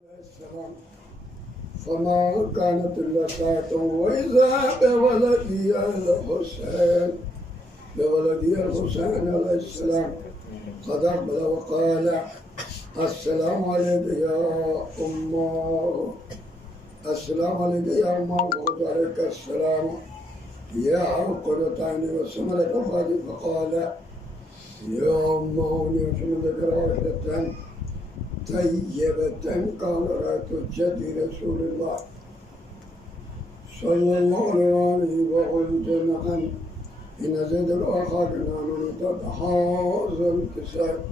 السلام فما كانت إلا ساعة وإذا بولدي الحسين عليه السلام قد أقبل وقال السلام عليك يا أمه السلام عليك يا أمه وقد عليك السلام يا عقلتين وسملة فادي فقال يا أمه ونعم ذكر واحدة طيبة كان رأيت جدي رسول الله صلى الله عليه وقلت نعم إن زيد الآخر نعم تتحاز الكساء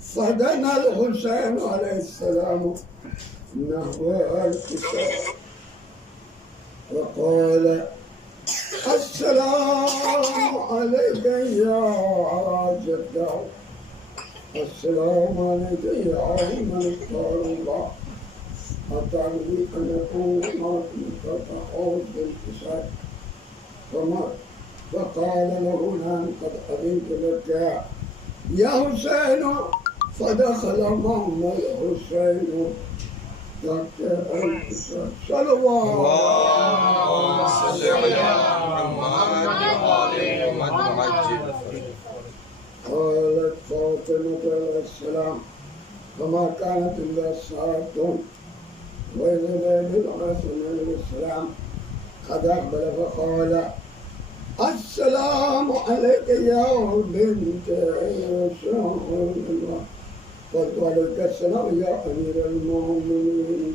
فدنا الحسين عليه السلام نحو الكساء وقال السلام عليك يا جده السلام عليك يا من اختار الله أتعني أن أكون تتحوز بالكساء فقال له نعم قد أذنت لك يا حسين فدخل معنا الحسين تحت الكساء صلى الله صل على محمد وعلى آل محمد. قالت فاطمة عليه السلام فما كانت إلا ساعة وإذا بالحسن عليه السلام قد أقبل فقال السلام عليك يا بنت رسول الله قلت عليك السلام يا أمير المؤمنين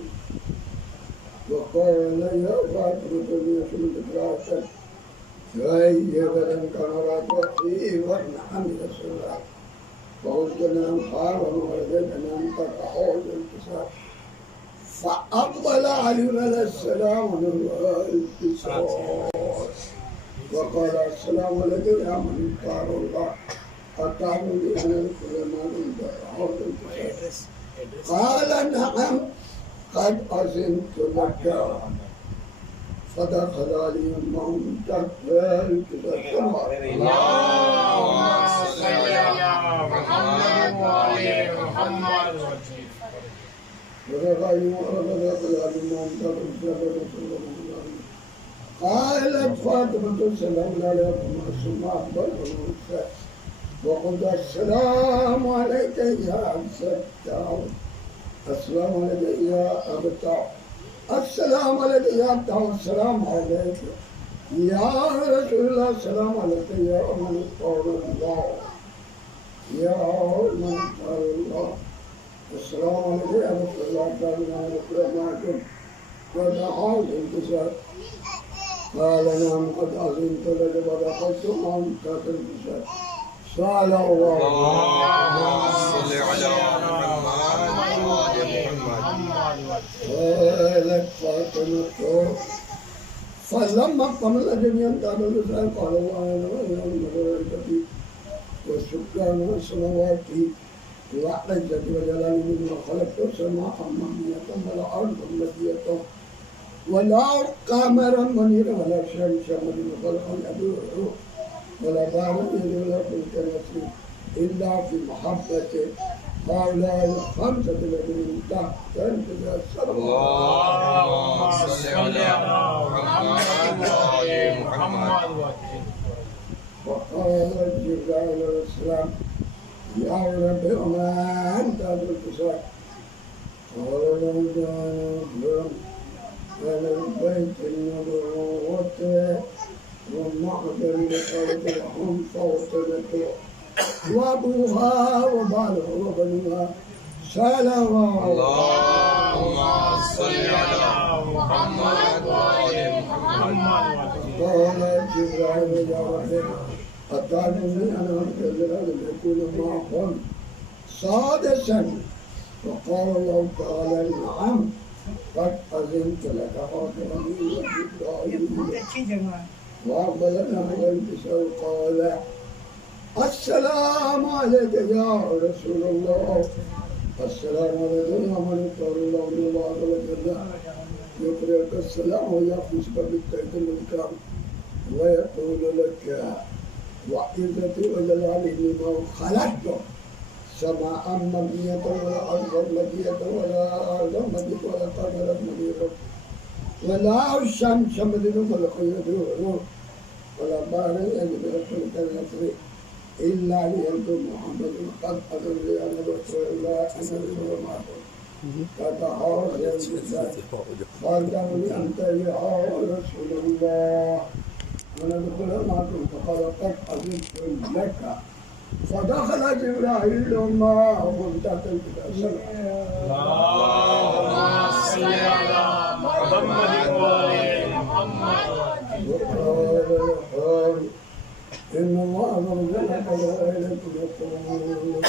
وقال يا فاطمة بنت راشد طيبة كان رأيت ونعم رسول الله فقلت نعم قال وولدت نعم تتحوز الكساء فأقبل علي عليه السلام من الكساء وقال السلام عليك يا من اختار الله أتعني أنا سليمان تتحوز الكساء قال نعم قد أذنت لك فدخل عليهم معهم تحت الكساء اللهم صل على محمد وعلى آل محمد. قالت فاطمة سلام عليكم ثم أقبل وقلت السلام عليك يا ستار السلام عليك يا أبتار السلام عليك يا أبتار السلام عليك يا رسول الله السلام عليك يا من اختار الله يا من اختار الله السلام عليك يا رسول الله تعالى نحن معكم ودعوت الكساء قال نعم قد أذنت لك ودخلت معهم تحت الكساء صلى الله اللهم صل على محمد وعلى آل محمد. قالت فاطمة فلما اكتمل جميعا قالوا الإسلام قال الله أنا الملائكة والسكان والسماوات وعزة وجلال مما خلقت السماء مبنية والأرض مبنية ولا قمرا منيرا ولا شمس منيرا خلقا يدور ولا بارا ولا فلك نسير إلا في محبة هؤلاء الخمسة الذين تحت الكساء. اللهم صل على محمد وعلى آل محمد. وقال جبريل عليه السلام يا رب وما أنت بالكساء قال له جابر أنا البيت النبوة والمعدن لقلب وهم فوطنة وأبوها وبالها وبنوها سلام. اللهم صل على محمد وعلى آل محمد. قال جبريل يا رب أتعلمني أنا أنتظر أن يكون معهم سادسا وقال الله تعالى نعم قد أذنت لك فاطمة وإبراهيم وأقبلنا من الكساء قال السلام عليك يا رسول الله السلام عليك يا من اختار الله من الله وجل يقرئك السلام ويخشك بالتأكيد الكرام ويقول لك وعزتي وجلالي لما خلقته سماء مبنية ولا أرضا مبنية ولا أرضا مبنية ولا قمرا منيرا ولا الشمس مدنة ولا خير ولا بحر يجري في النصر إلا ليرجو محمد قد أذن لي أن رسول الله أن رسول الله فتحاول فارجعني أنت يا رسول الله وندخل معكم فقال قد أذنت لك فدخل جبرائيل معه تحت الكتاب. اللهم صل على محمد وآل محمد. وقال إن الله أنزلك إليكم يقول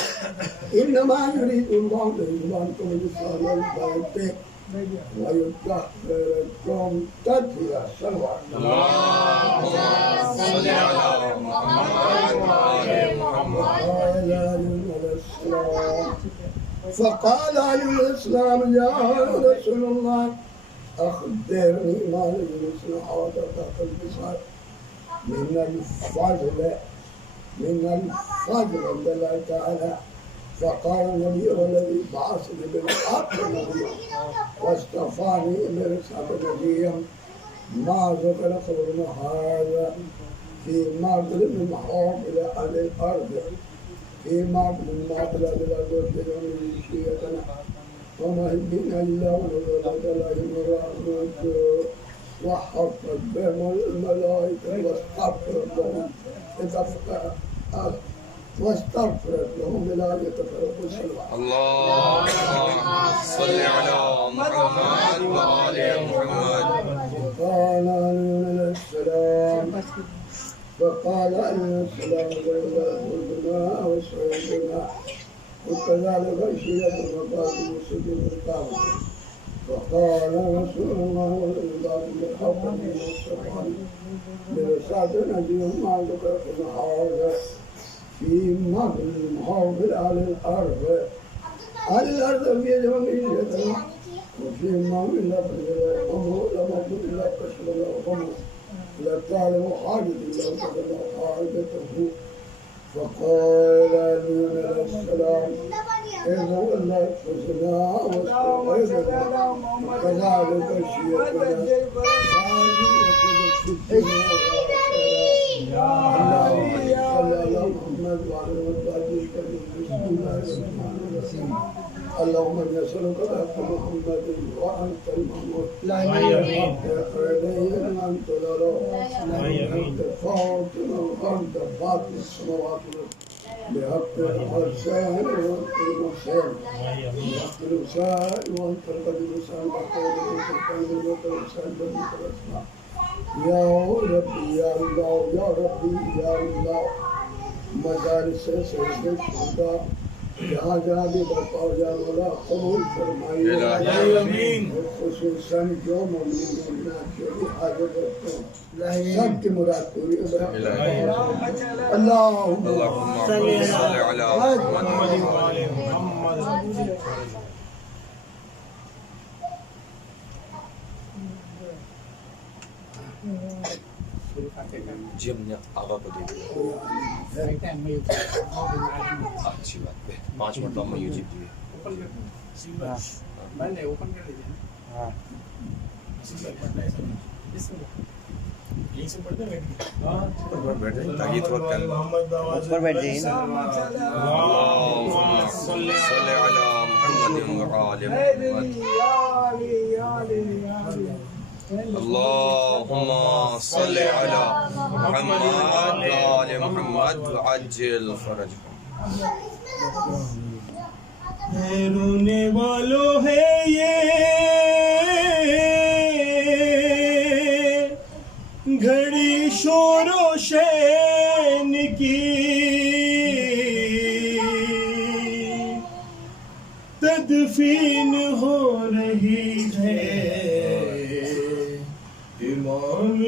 إنما يريد الله ليذهبكم الإسلام الباطل ويطهركم تطهيرا. اللهم صل على محمد وآل محمد. فقال عليه السلام يا رسول الله أخبرني ما يجلس حاضرك البصر من الفضل عند الله تعالى. فقال النبي والذي بعثني بالحق نبيا واصطفاني برسالة نبيا ما ذكر قولنا هذا في معدل من محافل أهل الأرض في معدل من محافل أهل الأرض وفي شيئتنا وما هدينا إلا ونرد لا يمرأ وحفظ بهم الملائكة واستغفر لهم بلا يتفرقوا السلوى. اللهم صل على محمد وآل محمد. فقال عليه السلام قلنا وسعيدنا وكذلك شيئا وقال المسلمين الكعبة. وقال رسول الله والإنذار بالحق من السبحان برسالة نبي ما ذكر في المحاضر في محاضر على الأرض في جميع وفي محاضر لا بجل أمر لما قل لا كشف لا أمر لا تعلم حاجة إلا وقد حاجته. فقال عليه السلام إذا والله فزنا واستغفرنا وكذلك شيئنا اللهم صل على محمد وعلى آله بسم الله الرحمن الرحيم. اللهم نسألك بحق محمد وأنت المحمود وأنت عليه أنت لله وأنت فاطم وأنت فاطم السماوات بحق الحسين وأنت الحسين بحق الحسين وأنت القدير الحسين بحق الحسين وأنت الحسين بحق الأسماء. يا ربي يا الله يا ربي يا الله مجالس سيد الشهداء جہاں جہاں بھی برپا ہو جا مولا قبول فرمائیے. خصوصاً جو مومنات جو بھی حاضر رہتے ہیں سب کی مراد پوری ہو جائے. اللہم صل علی محمد وآل محمد. جی ہم نے آقا کو دے دیا. اچھی بات ہے. 5 منٹ ہم یوٹیوب دیے. تاکہ تھوڑا اوپر بیٹھ جائیں. اللهم صل على محمد وآل محمد. اللهم صل على محمد وآل محمد وعجل فرجهم. رونے والوں ہے یہ گھڑی شور و شین کی تدفین ہو رہی ہے امام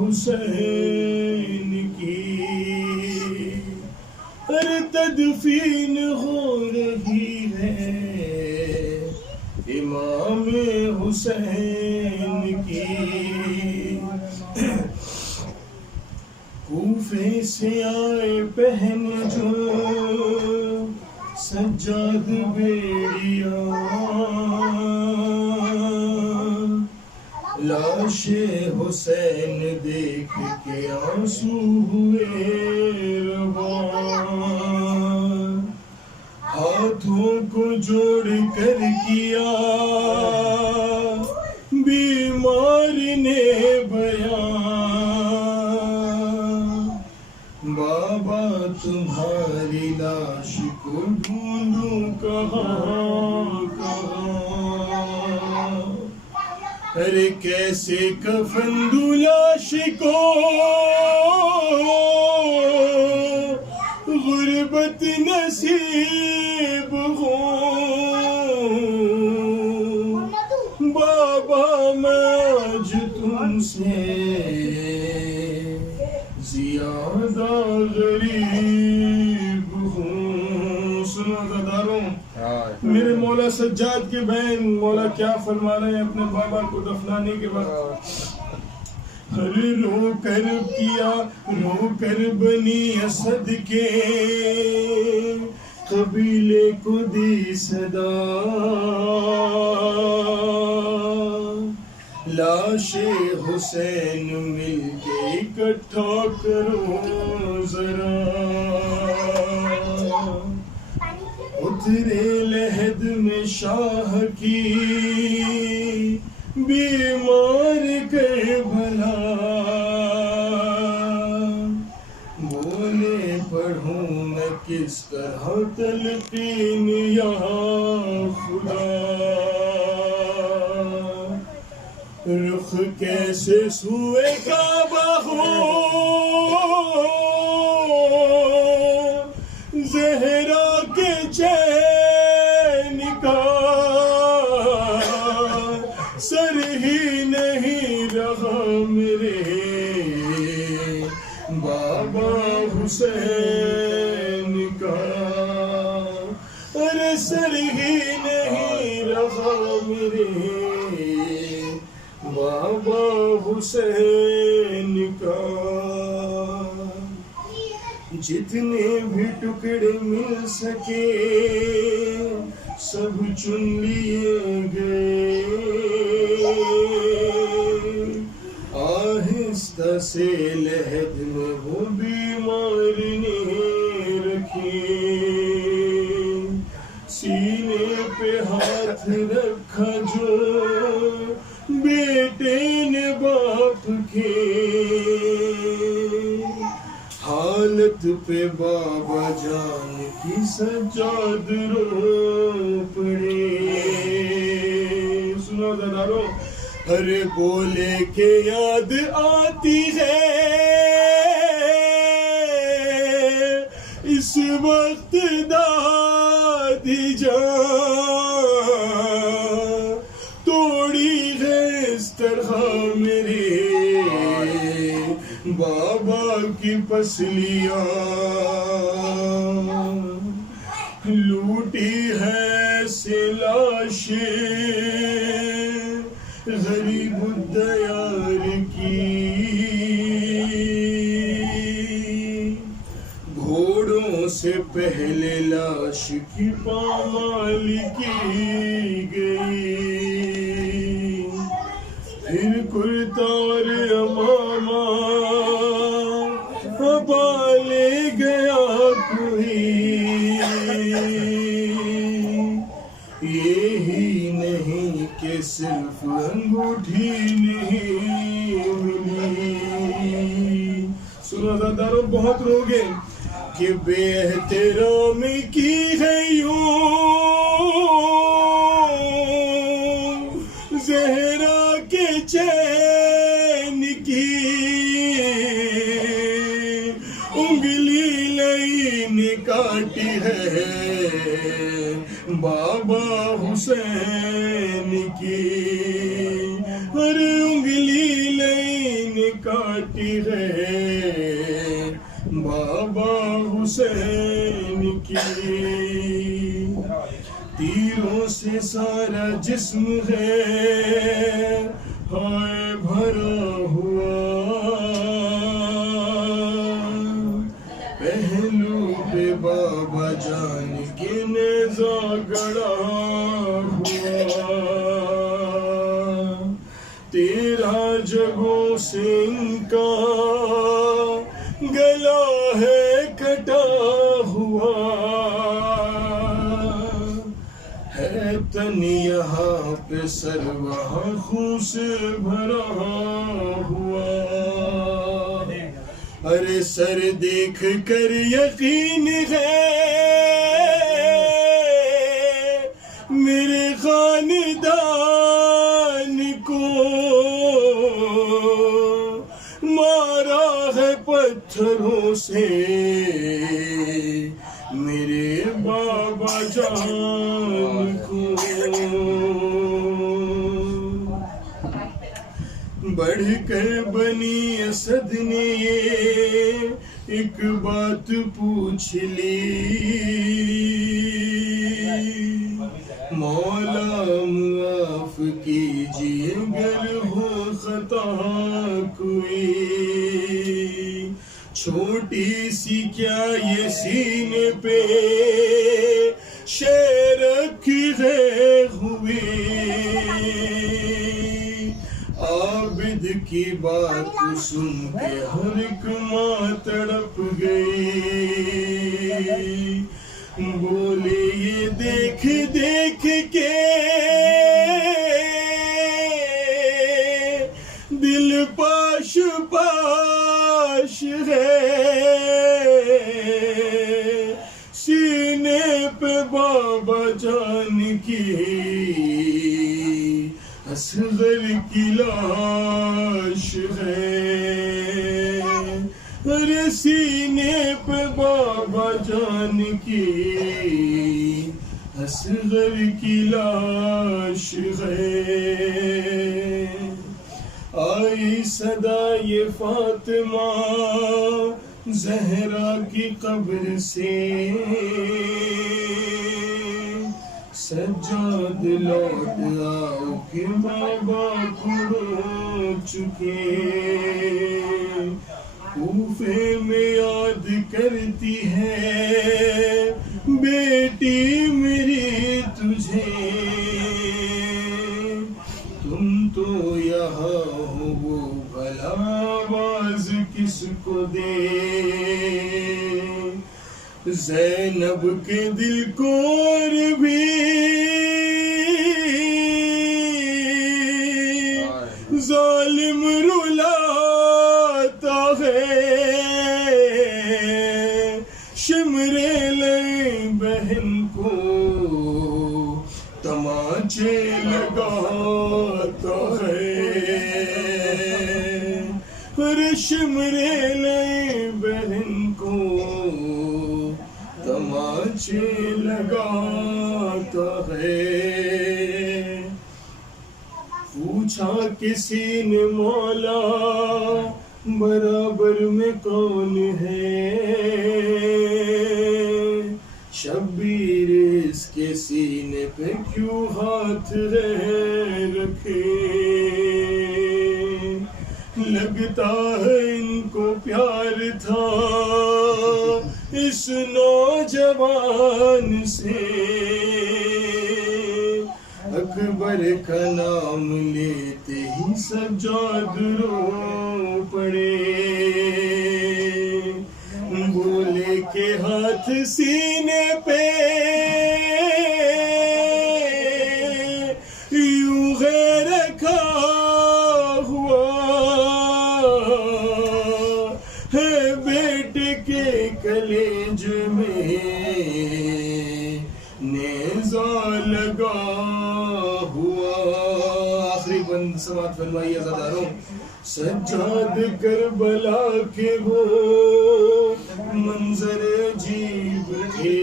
حسین کی. تدفین ہو رہی ہے امام حسین کی. کوفے سے آئے پہن جو سجاد بیڑیا لاش حسین دیکھ کے آنسو ہوئے روان ہاتھوں کو جوڑ کر کیا بیمار نے بیان بابا تمہاری لاش کو ڈھونڈوں کہاں کہاں ارے کیسے کفن دوں لاش کو غربت نصیب ہو بابا میں آج تم سے زیادہ غریب ہوں. سنو زداروں میرے مولا سجاد کے بہن مولا کیا فرما رہے ہیں اپنے بابا کو دفنانے کے وقت. رو کر کیا رو کر بنی اسد کے قبیلے کو دی صدا لاش حسین مل کے اکٹھا کرو ذرا اترے لحد میں شاہ کی بیمار کربلا بولے پڑھوں میں کس طرح تلقین یا خدا رخ کیسے سوئے کعبہ ہو زہرا کے چین کا سر ہی نہیں رہا میرے بابا حسین کا ارے سر ہی نہیں رہا میرے بابا حسین کا جتنے بھی ٹکڑے مل سکے سب چن لیے گئے آہستہ سے لحد میں وہ بیمار نے رکھی سینے پہ ہاتھ رکھا جو بیٹے نے باپ کے حالت پہ بابا جان کی سجاد رو پڑے. سنو زدارو ارے بولے کہ یاد آتی ہے اس وقت دادی جان توڑی ہے اس طرح میرے بابا کی پسلیاں لوٹی ہے سے لاشیں غریب الدیار کی گھوڑوں سے پہلے لاش کی پامال کی گئی پھر کرتا اور امامہ لے گیا کوئی یہی نہیں کہ صرف انگوٹھی نہیں ملی. سنو زداروں بہت روگے کہ بے احترام کی ہے یوں زہرا کے چین کی انگلی لائن کاٹی ہے بابا حسین کی ہر انگلی لائن کاٹی ہے بابا حسین کی تیروں سے سارا جسم ہے ہائے بھرا ہوا پہلو پہ بابا جان کے سے ان کا گلا ہے کٹا ہوا، ہے تن یہاں پہ سر وہاں خون سے بھرا ہوا، ارے سر دیکھ کر یقین ہے میرے خاندان کو، مارا ہے پتھروں سے میرے بابا جان کو، بڑھ کر بنی اسد نے ایک بات پوچھ لی، مولا معاف کیجیے گر ہو خطا کوئی، چھوٹی سی کیا یہ سینے پہ شیر رکھے ہوئے، عابد کی بات سن کے ہر ایک ماں تڑپ گئی، بولے یہ دیکھ دیکھ کے دل پاش پاش ہے، سینے پہ بابا جان کی اصغر کی لاش ہے، ارے سینے پہ بابا جان کی اصغر کی لاش ہے، آئی صدا یہ فاطمہ زہرا کی قبر سے، سجاد لوٹ آؤ کہ بابا کو رو چکے، کوفے میں یاد کرتی ہے بیٹی میری تجھے، تم تو یہاں ہو وہ بھلا آواز کس کو دے، زینب کے دل کو اور بھی ظالم رلاتا ہے، شمرے لے بہن کو تماچے لگاتا ہے، شمرے لے بہن کو تماچے لگاتا ہے، پوچھا کسی نے مولا برابر میں کون ہے، شبیر اس کے سینے پہ کیوں ہاتھ رکھے، لگتا ہے ان کو پیار تھا اس نوجوان سے، اکبر کا نام لیتے ہی سجاد رو پڑے، بولے کہ ہاتھ سینے پہ یوں ہے رکھا ہوا ہے، بیٹے کے کلیج میں نیزہ لگا ہوا، آخری بند سماعت فرمائیے عزاداروں، سجاد کربلا کے وہ منظر عجیب تھے،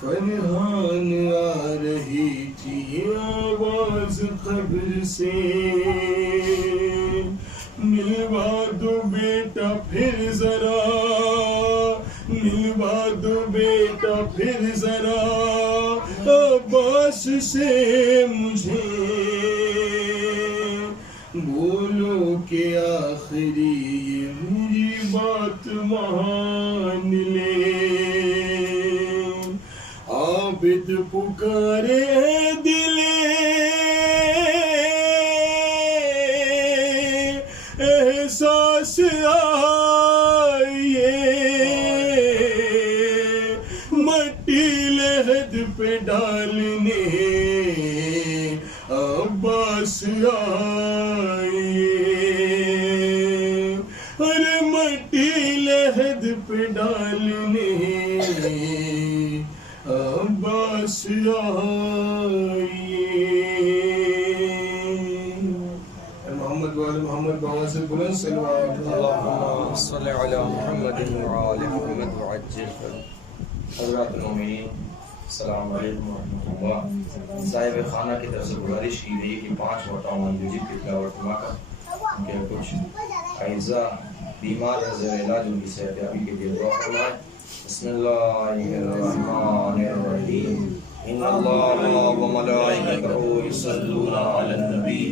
فرحان آ رہی تھی آواز قبر سے، ملوا دو بیٹا پھر ذرا، ملوا دو بیٹا پھر ذرا عباس سے مجھے، بولو کہ آخری یہ میری بات مان لے، عابد پکارے دلے مٹی لحد پہ ڈالنے عباس آئے، ارے مٹی لحد پہ ڈالنے عباس آئے۔ محمد وآل محمد بآواز بلند صلوات اللهم صل على محمد وآل محمد وعجل فرجهم۔ حضرات المومنین السلام علیکم ورحمۃ اللہ۔ صاحب خانہ کی طرف سے گزارش کی گئی کہ 5 مرتبہ موجود کی تلاوت فرما کر ان کے کچھ اعزاء بیمار زیر علاج ان کی صحت یابی کے لیے دعا فرمائیں۔ بسم اللہ الرحمن الرحیم، ان اللہ وملائکتہ یصلون علی النبی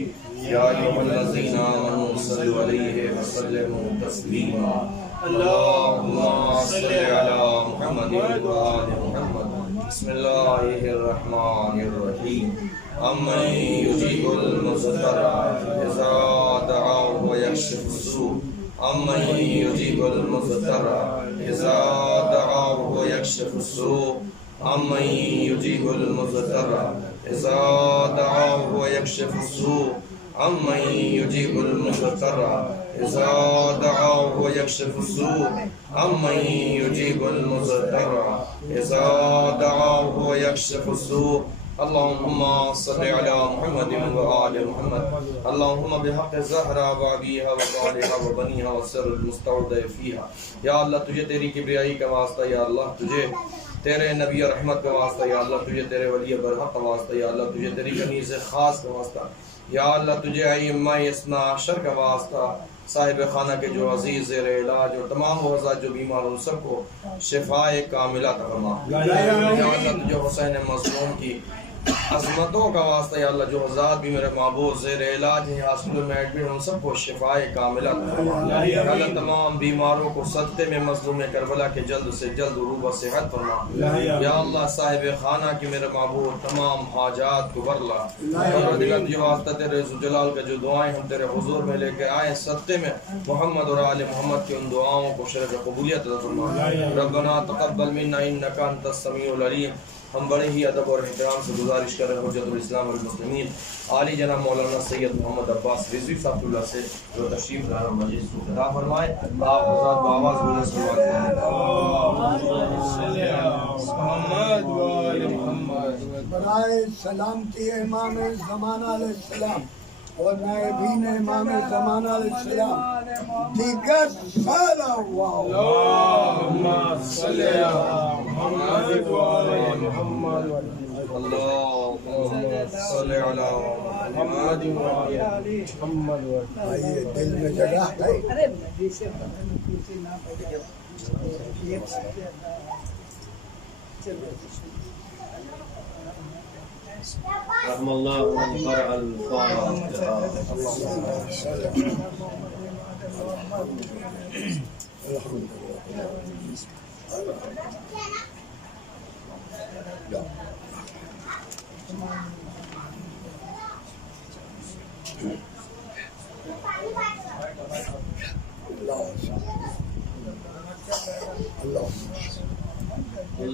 یا ایھا الذین آمنوا صلوا علیہ وسلموا تسلیما۔ اللہم صل علی محمد وآل محمد۔ بسم اللہ الرحمن الرحیم، امن یجیب المضطر اذا دعاہ ویکشف السوء، امن یجیب المضطر اذا دعاہ ویکشف السوء، امن یجیب المضطر اذا دعاہ ویکشف السوء، امن یجیب المضطر اذا دعاہ ویکشف السوء، امن یجیب المضطر اذا دعاہ ویکشف السوء۔ اللهم صل على محمد وآل محمد، اللهم بحق زہرا وابیہا وقالہا وبنیہا وسر المستودع فیہا۔ یا اللہ تجھے تیری کبریائی کا واسطہ، یا اللہ تجھے تیرے نبی رحمت کا واسطہ، یا اللہ تجھے تیرے ولی برحق کا واسطہ، یا اللہ تجھے تیری کنیز خاص کا واسطہ، یا اللہ تجھے ائمہ اثنا عشر کا واسطہ، صاحب خانہ کے جو عزیز زیر علاج اور تمام وہ حضرات جو بیمار ان سب کو شفاء کاملہ عطا فرما۔ یا اللہ تجھے حسین مظلوم کی عظمتوں کا واسطہ، یا اللہ جو حضرات بھی میرے معبود زیر علاج ہیں ہاسپٹل میں ایڈمٹ ان سب کو شفاء کاملہ عطا فرما۔ یا اللہ تمام بیماروں کو صدقے میں مظلوم کربلا کے جلد سے جلد عروج و صحت فرما۔ یا اللہ صاحب خانہ کی میرے معبود تمام حاجات کو برلا۔ جو واسطہ تیرے جلال کا جو دعائیں ہم تیرے حضور میں لے کے آئے صدقے میں محمد اور آل محمد کی ان دعاؤں کو شرف قبولیت عطا فرما۔ ربنا تقبل منا انک انت السمیع العلیم۔ ہم بڑے ہی ادب اور احترام سے گزارش کر رہے ہیں حجت الاسلام والمسلمین عالی جناب مولانا سید محمد عباس رضوی صاحب اللہ سے جو تشریف لائے اور مجلس کو خطاب فرمائے۔ آپ حضرات بآواز بولیں صلوات محمد وآل محمد۔ برائے سلامتی امام زمانہ علیہ السلام اور نائبین امام زمانہ علیہ السلام دیگر سالہ ہوا۔ اللہم صل علی محمد وآل محمد۔ اللهم صل على محمد وآل محمد۔ آئیے دل میں جگہ ہے۔ رحم اللہ من قرأ الفاتحہ۔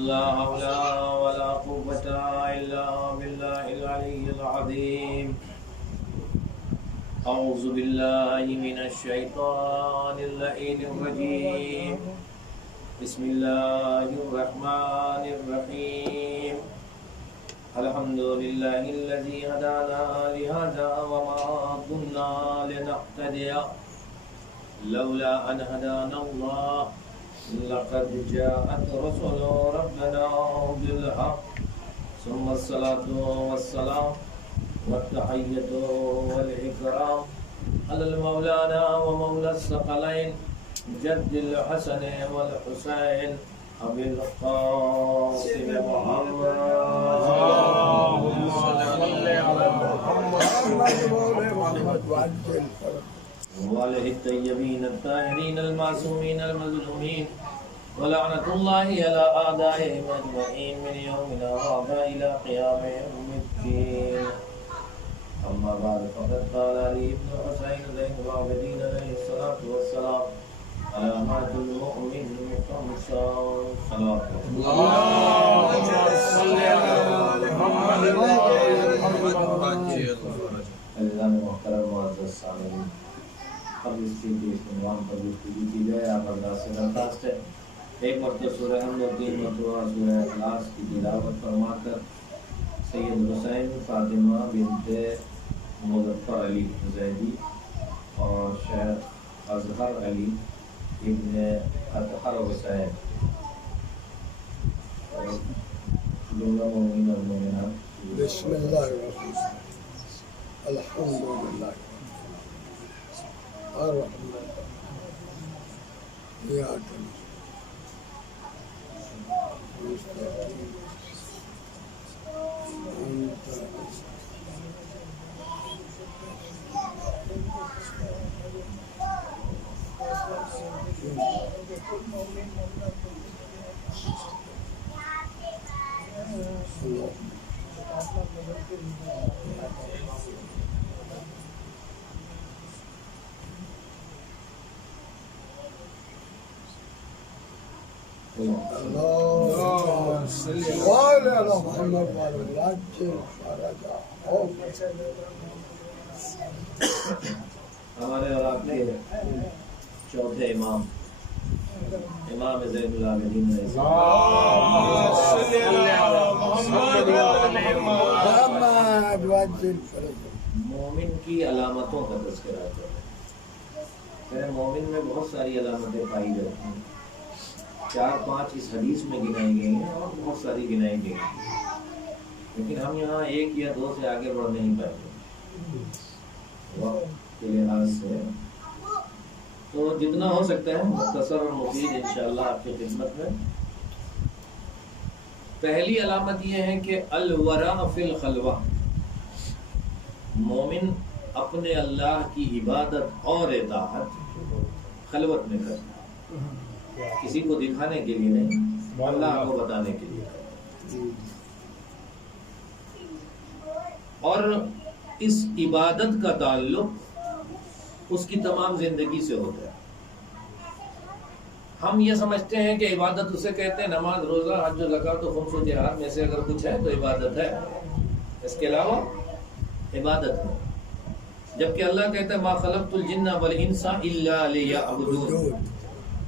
لا حول ولا قوة إلا بالله العلي العظيم۔ أعوذ بالله من الشيطان اللعين الرجيم، بسم الله الرحمن الرحيم۔ الحمد لله الذي هدانا لهذا وما كنا لنهتدي لولا أن هدانا الله، لقد جاءت رسل ربنا بالحق، ثم الصلاة والسلام والتحية والإكرام على المولانا ومولى الثقلين جد الحسن والحسين أبي القاسم محمد، اللهم صل على محمد وآله الطيبين الطاهرين المعصومين المظلومين، ولعنة الله على أعدائهم أجمعين من يومنا هذا إلى قيام يوم الدين۔ أما بعد فقد قال علي بن حسين زين العابدين عليه الصلاة والسلام: علامات المؤمن خمسة، صلاة عزیزان محترم معزز سامعین، اب اس کی عنوان پر گفتگو کی جائے۔ آپ حضرات سے درخواست ہے ایک مرتبہ سورہ حمد اور 3 مرتبہ سورہ اخلاص کی تلاوت فرما کر سید حسین فاطمہ بنت مظفر علی زیدی اور شیخ اظہر علی ابن اطہر حسین اور جملہ مومنین اور مومنات بسم اللہ الرحمن الحمد للہ الرحمن ایاک نستعین انت اللهم صل على محمد وعلى آله ہمارے اور آپ کے چوتھے امام امام زین العابدین علیہ محمد وعجل فرجه مومن کی علامتوں کا تذکرہ کریں۔ مومن میں بہت ساری علامتیں پائی جاتی ہیں، 4-5 اس حدیث میں گنائی گئی ہیں اور بہت ساری گنائی گئی ہیں، لیکن ہم یہاں 1 یا 2 سے آگے بڑھ نہیں پاتے وقت کے لحاظ سے، تو جتنا ہو سکتا ہے مختصر اور مفید انشاءاللہ آپ کی خدمت میں۔ پہلی علامت یہ ہے کہ الورع فی الخلوہ، مومن اپنے اللہ کی عبادت اور اطاعت خلوت میں کرتا ہے، کسی کو دکھانے کے لیے نہیں، اللہ کو بتانے کے لیے، اور اس عبادت کا تعلق اس کی تمام زندگی سے ہوتا ہے۔ ہم یہ سمجھتے ہیں کہ عبادت اسے کہتے ہیں نماز، روزہ، حج و زکوٰۃ و خمس و جہاد میں سے اگر کچھ ہے تو عبادت ہے، اس کے علاوہ عبادت ہے، جبکہ اللہ کہتا ہے ما خلقت الجن والانس الا لیعبدون،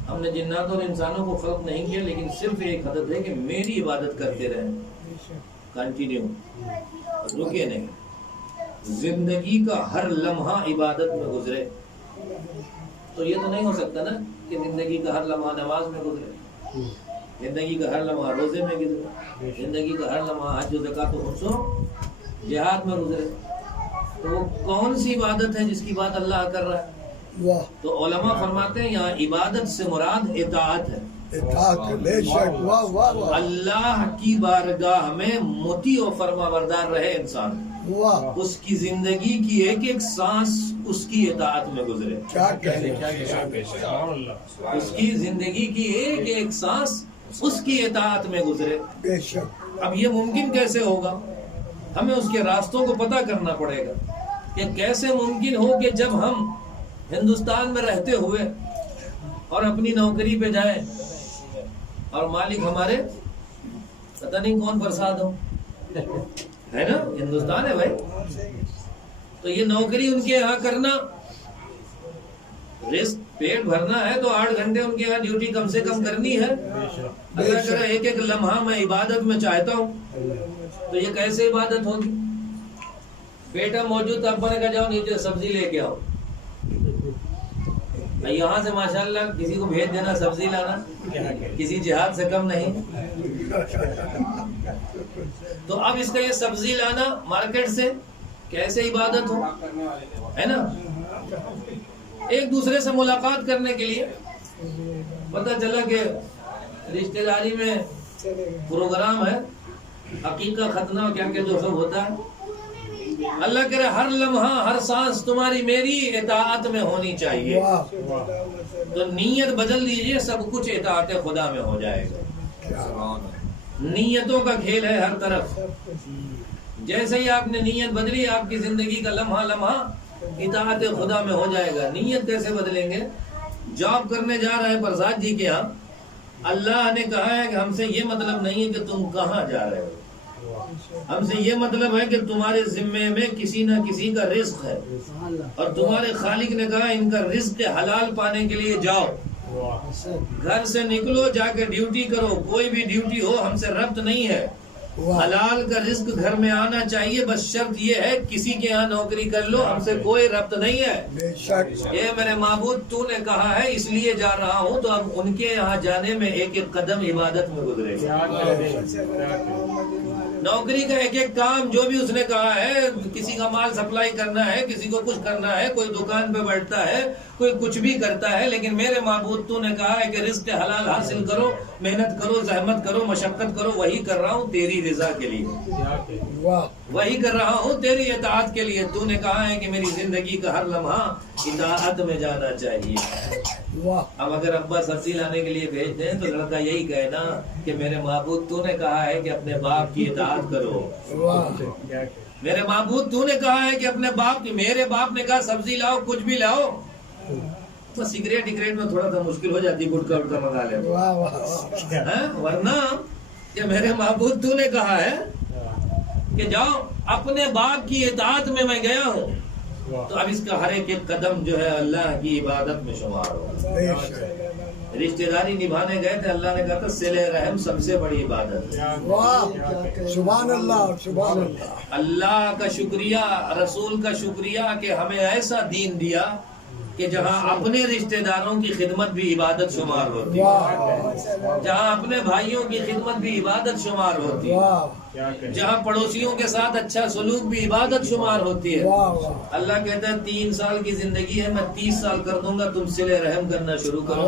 ہم نے جنات اور انسانوں کو خلق نہیں کیا لیکن صرف ایک ہدف ہے کہ میری عبادت کرتے رہیں، کنٹینیو، رکے نہیں، زندگی کا ہر لمحہ عبادت میں گزرے۔ تو یہ تو نہیں ہو سکتا نا کہ زندگی کا ہر لمحہ نماز میں گزرے، زندگی کا ہر لمحہ روزے میں گزرے، زندگی کا ہر لمحہ حج و زکوٰۃ و خمس و جہاد میں گزرے، تو وہ کون سی عبادت ہے جس کی بات اللہ کر رہا ہے؟ تو علماء فرماتے ہیں یہاں عبادت سے مراد اطاعت ہے، اطاعت بے شک، واہ واہ واہ، اللہ کی بارگاہ میں مطیع و فرما بردار رہے انسان، واہ اس کی زندگی کی ایک ایک سانس اس کی اطاعت میں گزرے، کیا کہنے، اس کی زندگی کی ایک ایک سانس اس کی اطاعت میں گزرے۔ بے شک، اب یہ ممکن کیسے ہوگا؟ ہمیں اس کے راستوں کو پتہ کرنا پڑے گا کہ کیسے ممکن ہو کہ جب ہم ہندوستان میں رہتے ہوئے اور اپنی نوکری پہ جائیں اور مالک ہمارے پتہ نہیں کون پرساد ہو، ہے نا، ہندوستان ہے بھائی، تو یہ نوکری ان کے یہاں کرنا، رزق پیٹ بھرنا ہے تو 8 گھنٹے ان کے یہاں ڈیوٹی کم سے کم کرنی ہے، اللہ کرے ایک ایک لمحہ میں عبادت میں چاہتا ہوں، تو یہ کیسے عبادت ہوگی؟ بیٹا موجود تھا، ابا نے کہا جاؤ نیچے سبزی لے کے آؤ، یہاں سے ماشاءاللہ کسی کو بھیج دینا سبزی لانا کسی جہاد سے کم نہیں، تو اب اس کا یہ سبزی لانا مارکیٹ سے کیسے عبادت ہو، ہے نا؟ ایک دوسرے سے ملاقات کرنے کے لیے پتہ چلا کہ رشتہ داری میں پروگرام ہے، عقیقہ ختنہ کیا کیا جو سب ہوتا ہے، اللہ کرے ہر لمحہ ہر سانس تمہاری میری اطاعت میں ہونی چاہیے، تو نیت بدل دیجئے، سب کچھ اطاعت خدا میں ہو جائے گا۔ نیتوں کا کھیل ہے ہر طرف، جیسے ہی آپ نے نیت بدلی آپ کی زندگی کا لمحہ لمحہ اطاعت خدا میں ہو جائے گا۔ نیت کیسے بدلیں گے؟ جاب کرنے جا رہے ہیں پرساد جی کے ہاں، اللہ نے کہا ہے کہ ہم سے یہ مطلب نہیں ہے کہ تم کہاں جا رہے ہو، ہم سے یہ مطلب ہے کہ تمہارے ذمے میں کسی نہ کسی کا رزق ہے، اور تمہارے خالق نے کہا ان کا رزق حلال پانے کے لیے جاؤ، گھر سے نکلو، جا کے ڈیوٹی کرو، کوئی بھی ڈیوٹی ہو ہم سے ربط نہیں ہے، حلال کا رزق گھر میں آنا چاہیے، بس شرط یہ ہے کسی کے ہاں نوکری کر لو، ہم سے کوئی ربط نہیں ہے۔ یہ میرے معبود تو نے کہا ہے اس لیے جا رہا ہوں، تو اب ان کے یہاں جانے میں ایک ایک قدم عبادت میں گزرے گا۔ نوکری کا ایک ایک کام جو بھی اس نے کہا ہے، کسی کا مال سپلائی کرنا ہے، کسی کو کچھ کرنا ہے، کوئی دکان پہ بیٹھتا ہے، کوئی کچھ بھی کرتا ہے، لیکن میرے معبود تو نے کہا ہے کہ رزق حلال حاصل کرو، محنت کرو، زحمت کرو، مشقت کرو، وہی کر رہا ہوں تیری رضا کے لیے، وہی کر رہا ہوں تیری اطاعت کے لیے۔ تو نے کہا ہے کہ میری زندگی کا ہر لمحہ اطاعت میں جانا چاہیے۔ اب اگر ابا سبزی لانے کے لیے بھیج دیں تو لڑکا یہی کہے نا کہ میرے معبود تو نے کہا ہے کہ اپنے باپ کی اطاعت کرو، میرے معبود تو نے کہا ہے کہ اپنے باپ کی، میرے باپ نے کہا سبزی لاؤ، کچھ بھی لاؤ، تو سگریٹ میں تھوڑا سا مشکل ہو جاتی، گٹکا وٹکا منگا لے، ورنہ کہ میرے معبود تو نے کہا ہے کہ جاؤ اپنے باپ کی اطاعت میں گیا ہوں، تو اب اس کا ہر ایک قدم جو ہے اللہ کی عبادت میں شمار ہو۔ رشتہ داری نبھانے گئے تھے، اللہ نے کہا تھا صلہ رحم سب سے بڑی عبادت ہے۔ سبحان اللہ، سبحان اللہ، اللہ کا شکریہ، رسول کا شکریہ کہ ہمیں ایسا دین دیا کہ جہاں اپنے رشتہ داروں کی خدمت بھی عبادت شمار ہوتی ہے، جہاں اپنے بھائیوں کی خدمت بھی عبادت شمار ہوتی ہے، جہاں پڑوسیوں کے ساتھ اچھا سلوک بھی عبادت شمار ہوتی ہے۔ اللہ کہتا ہے 3 سال کی زندگی ہے، میں 30 سال کر دوں گا، تم صلہ رحم کرنا شروع کرو۔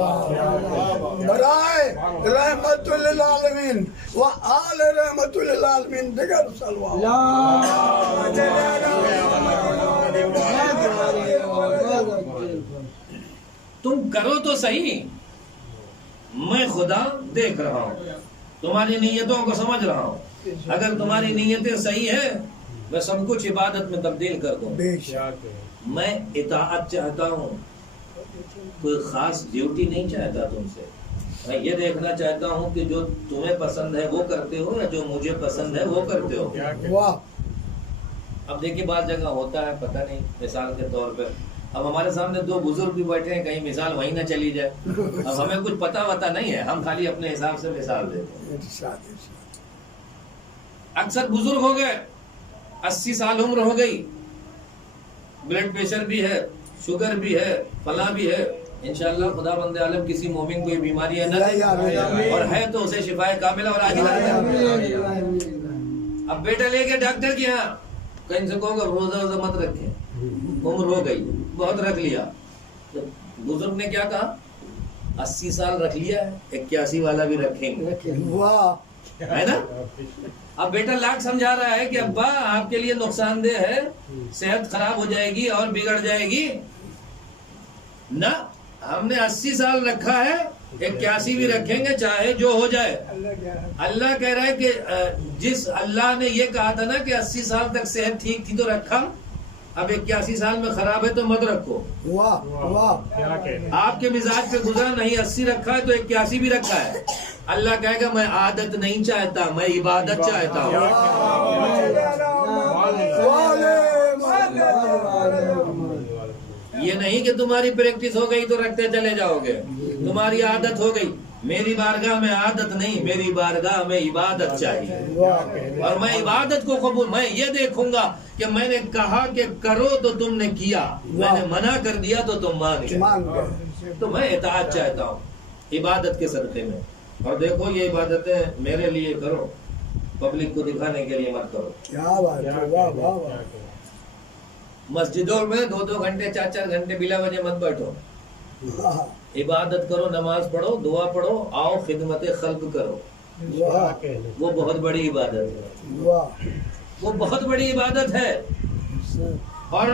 برائے رحمت للعالمین و آل رحمت للعالمین دیگر صلوات۔ تم کرو تو صحیح، میں خدا دیکھ رہا ہوں، تمہاری نیتوں کو سمجھ رہا ہوں، اگر تمہاری نیتیں صحیح ہیں میں سب کچھ عبادت میں تبدیل کر دوں۔ میں اطاعت چاہتا ہوں، کوئی خاص ڈیوٹی نہیں چاہتا تم سے، میں یہ دیکھنا چاہتا ہوں کہ جو تمہیں پسند ہے وہ کرتے ہو یا جو مجھے پسند ہے وہ کرتے ہو۔ اب دیکھیے بعض جگہ ہوتا ہے، پتہ نہیں، مثال کے طور پہ اب ہمارے سامنے 2 بزرگ بھی بیٹھے ہیں، کہیں مثال وہیں نہ چلی جائے، اب ہمیں کچھ پتہ وتا نہیں ہے، ہم خالی اپنے حساب سے مثال دیتے ہیں۔ اکثر بزرگ ہو گئے، 80 سال عمر ہو گئی، بلڈ پریشر بھی ہے، شوگر بھی ہے، فلاں بھی ہے، انشاءاللہ خدا بند عالم کسی مومن کو یہ بیماریاں نہ دے، اور ہے تو اسے شفائے کاملہ اور عاجلہ دے۔ اب بیٹا لے کے ڈاکٹر کے یہاں، کہیں سے کہو گا روزہ مت رکھیں، عمر ہو گئی، بہت رکھ لیا، تو بزرگ نے کیا کہا 80 سال رکھ لیا ہے، 81 والا بھی رکھیں گے، ہے نا؟ اب بیٹا لاکھ سمجھا رہا ہے کہ ابا آپ کے لیے نقصان دہ ہے، صحت خراب ہو جائے گی اور بگڑ جائے گی، نہ ہم نے 80 سال رکھا ہے، 81 بھی رکھیں گے چاہے جو ہو جائے۔ اللہ کہہ رہا ہے کہ جس اللہ نے یہ کہا تھا نا کہ 80 سال تک صحت ٹھیک تھی تو رکھا، اب 81 سال میں خراب ہے تو مت رکھو۔ آپ کے مزاج پہ گزرا نہیں، 80 رکھا ہے تو 81 بھی رکھا ہے۔ اللہ کہے گا میں عادت نہیں چاہتا، میں عبادت چاہتا ہوں۔ یہ نہیں کہ تمہاری پریکٹس ہو گئی تو رکھتے چلے جاؤ گے، تمہاری عادت ہو گئی، میری بارگاہ میں عادت نہیں، میری بارگاہ میں عبادت چاہیے، اور میں عبادت کو قبول، میں یہ دیکھوں گا کہ میں نے کہا کہ کرو تو تم نے کیا، میں نے منع کر دیا تو تم مان گئے، تو میں اطاعت چاہتا ہوں عبادت کے صدقے میں۔ اور دیکھو یہ عبادتیں میرے لیے کرو، پبلک کو دکھانے کے لیے مت کرو۔ کیا بات ہے، واہ واہ واہ۔ مسجدوں میں 2-2 گھنٹے 4-4 گھنٹے بلا وجہ مت بیٹھو، عبادت کرو، نماز پڑھو، دعا پڑھو، آؤ خدمت خلق کرو، وہ بہت بڑی عبادت ہے، وہ بہت بڑی عبادت ہے۔ اور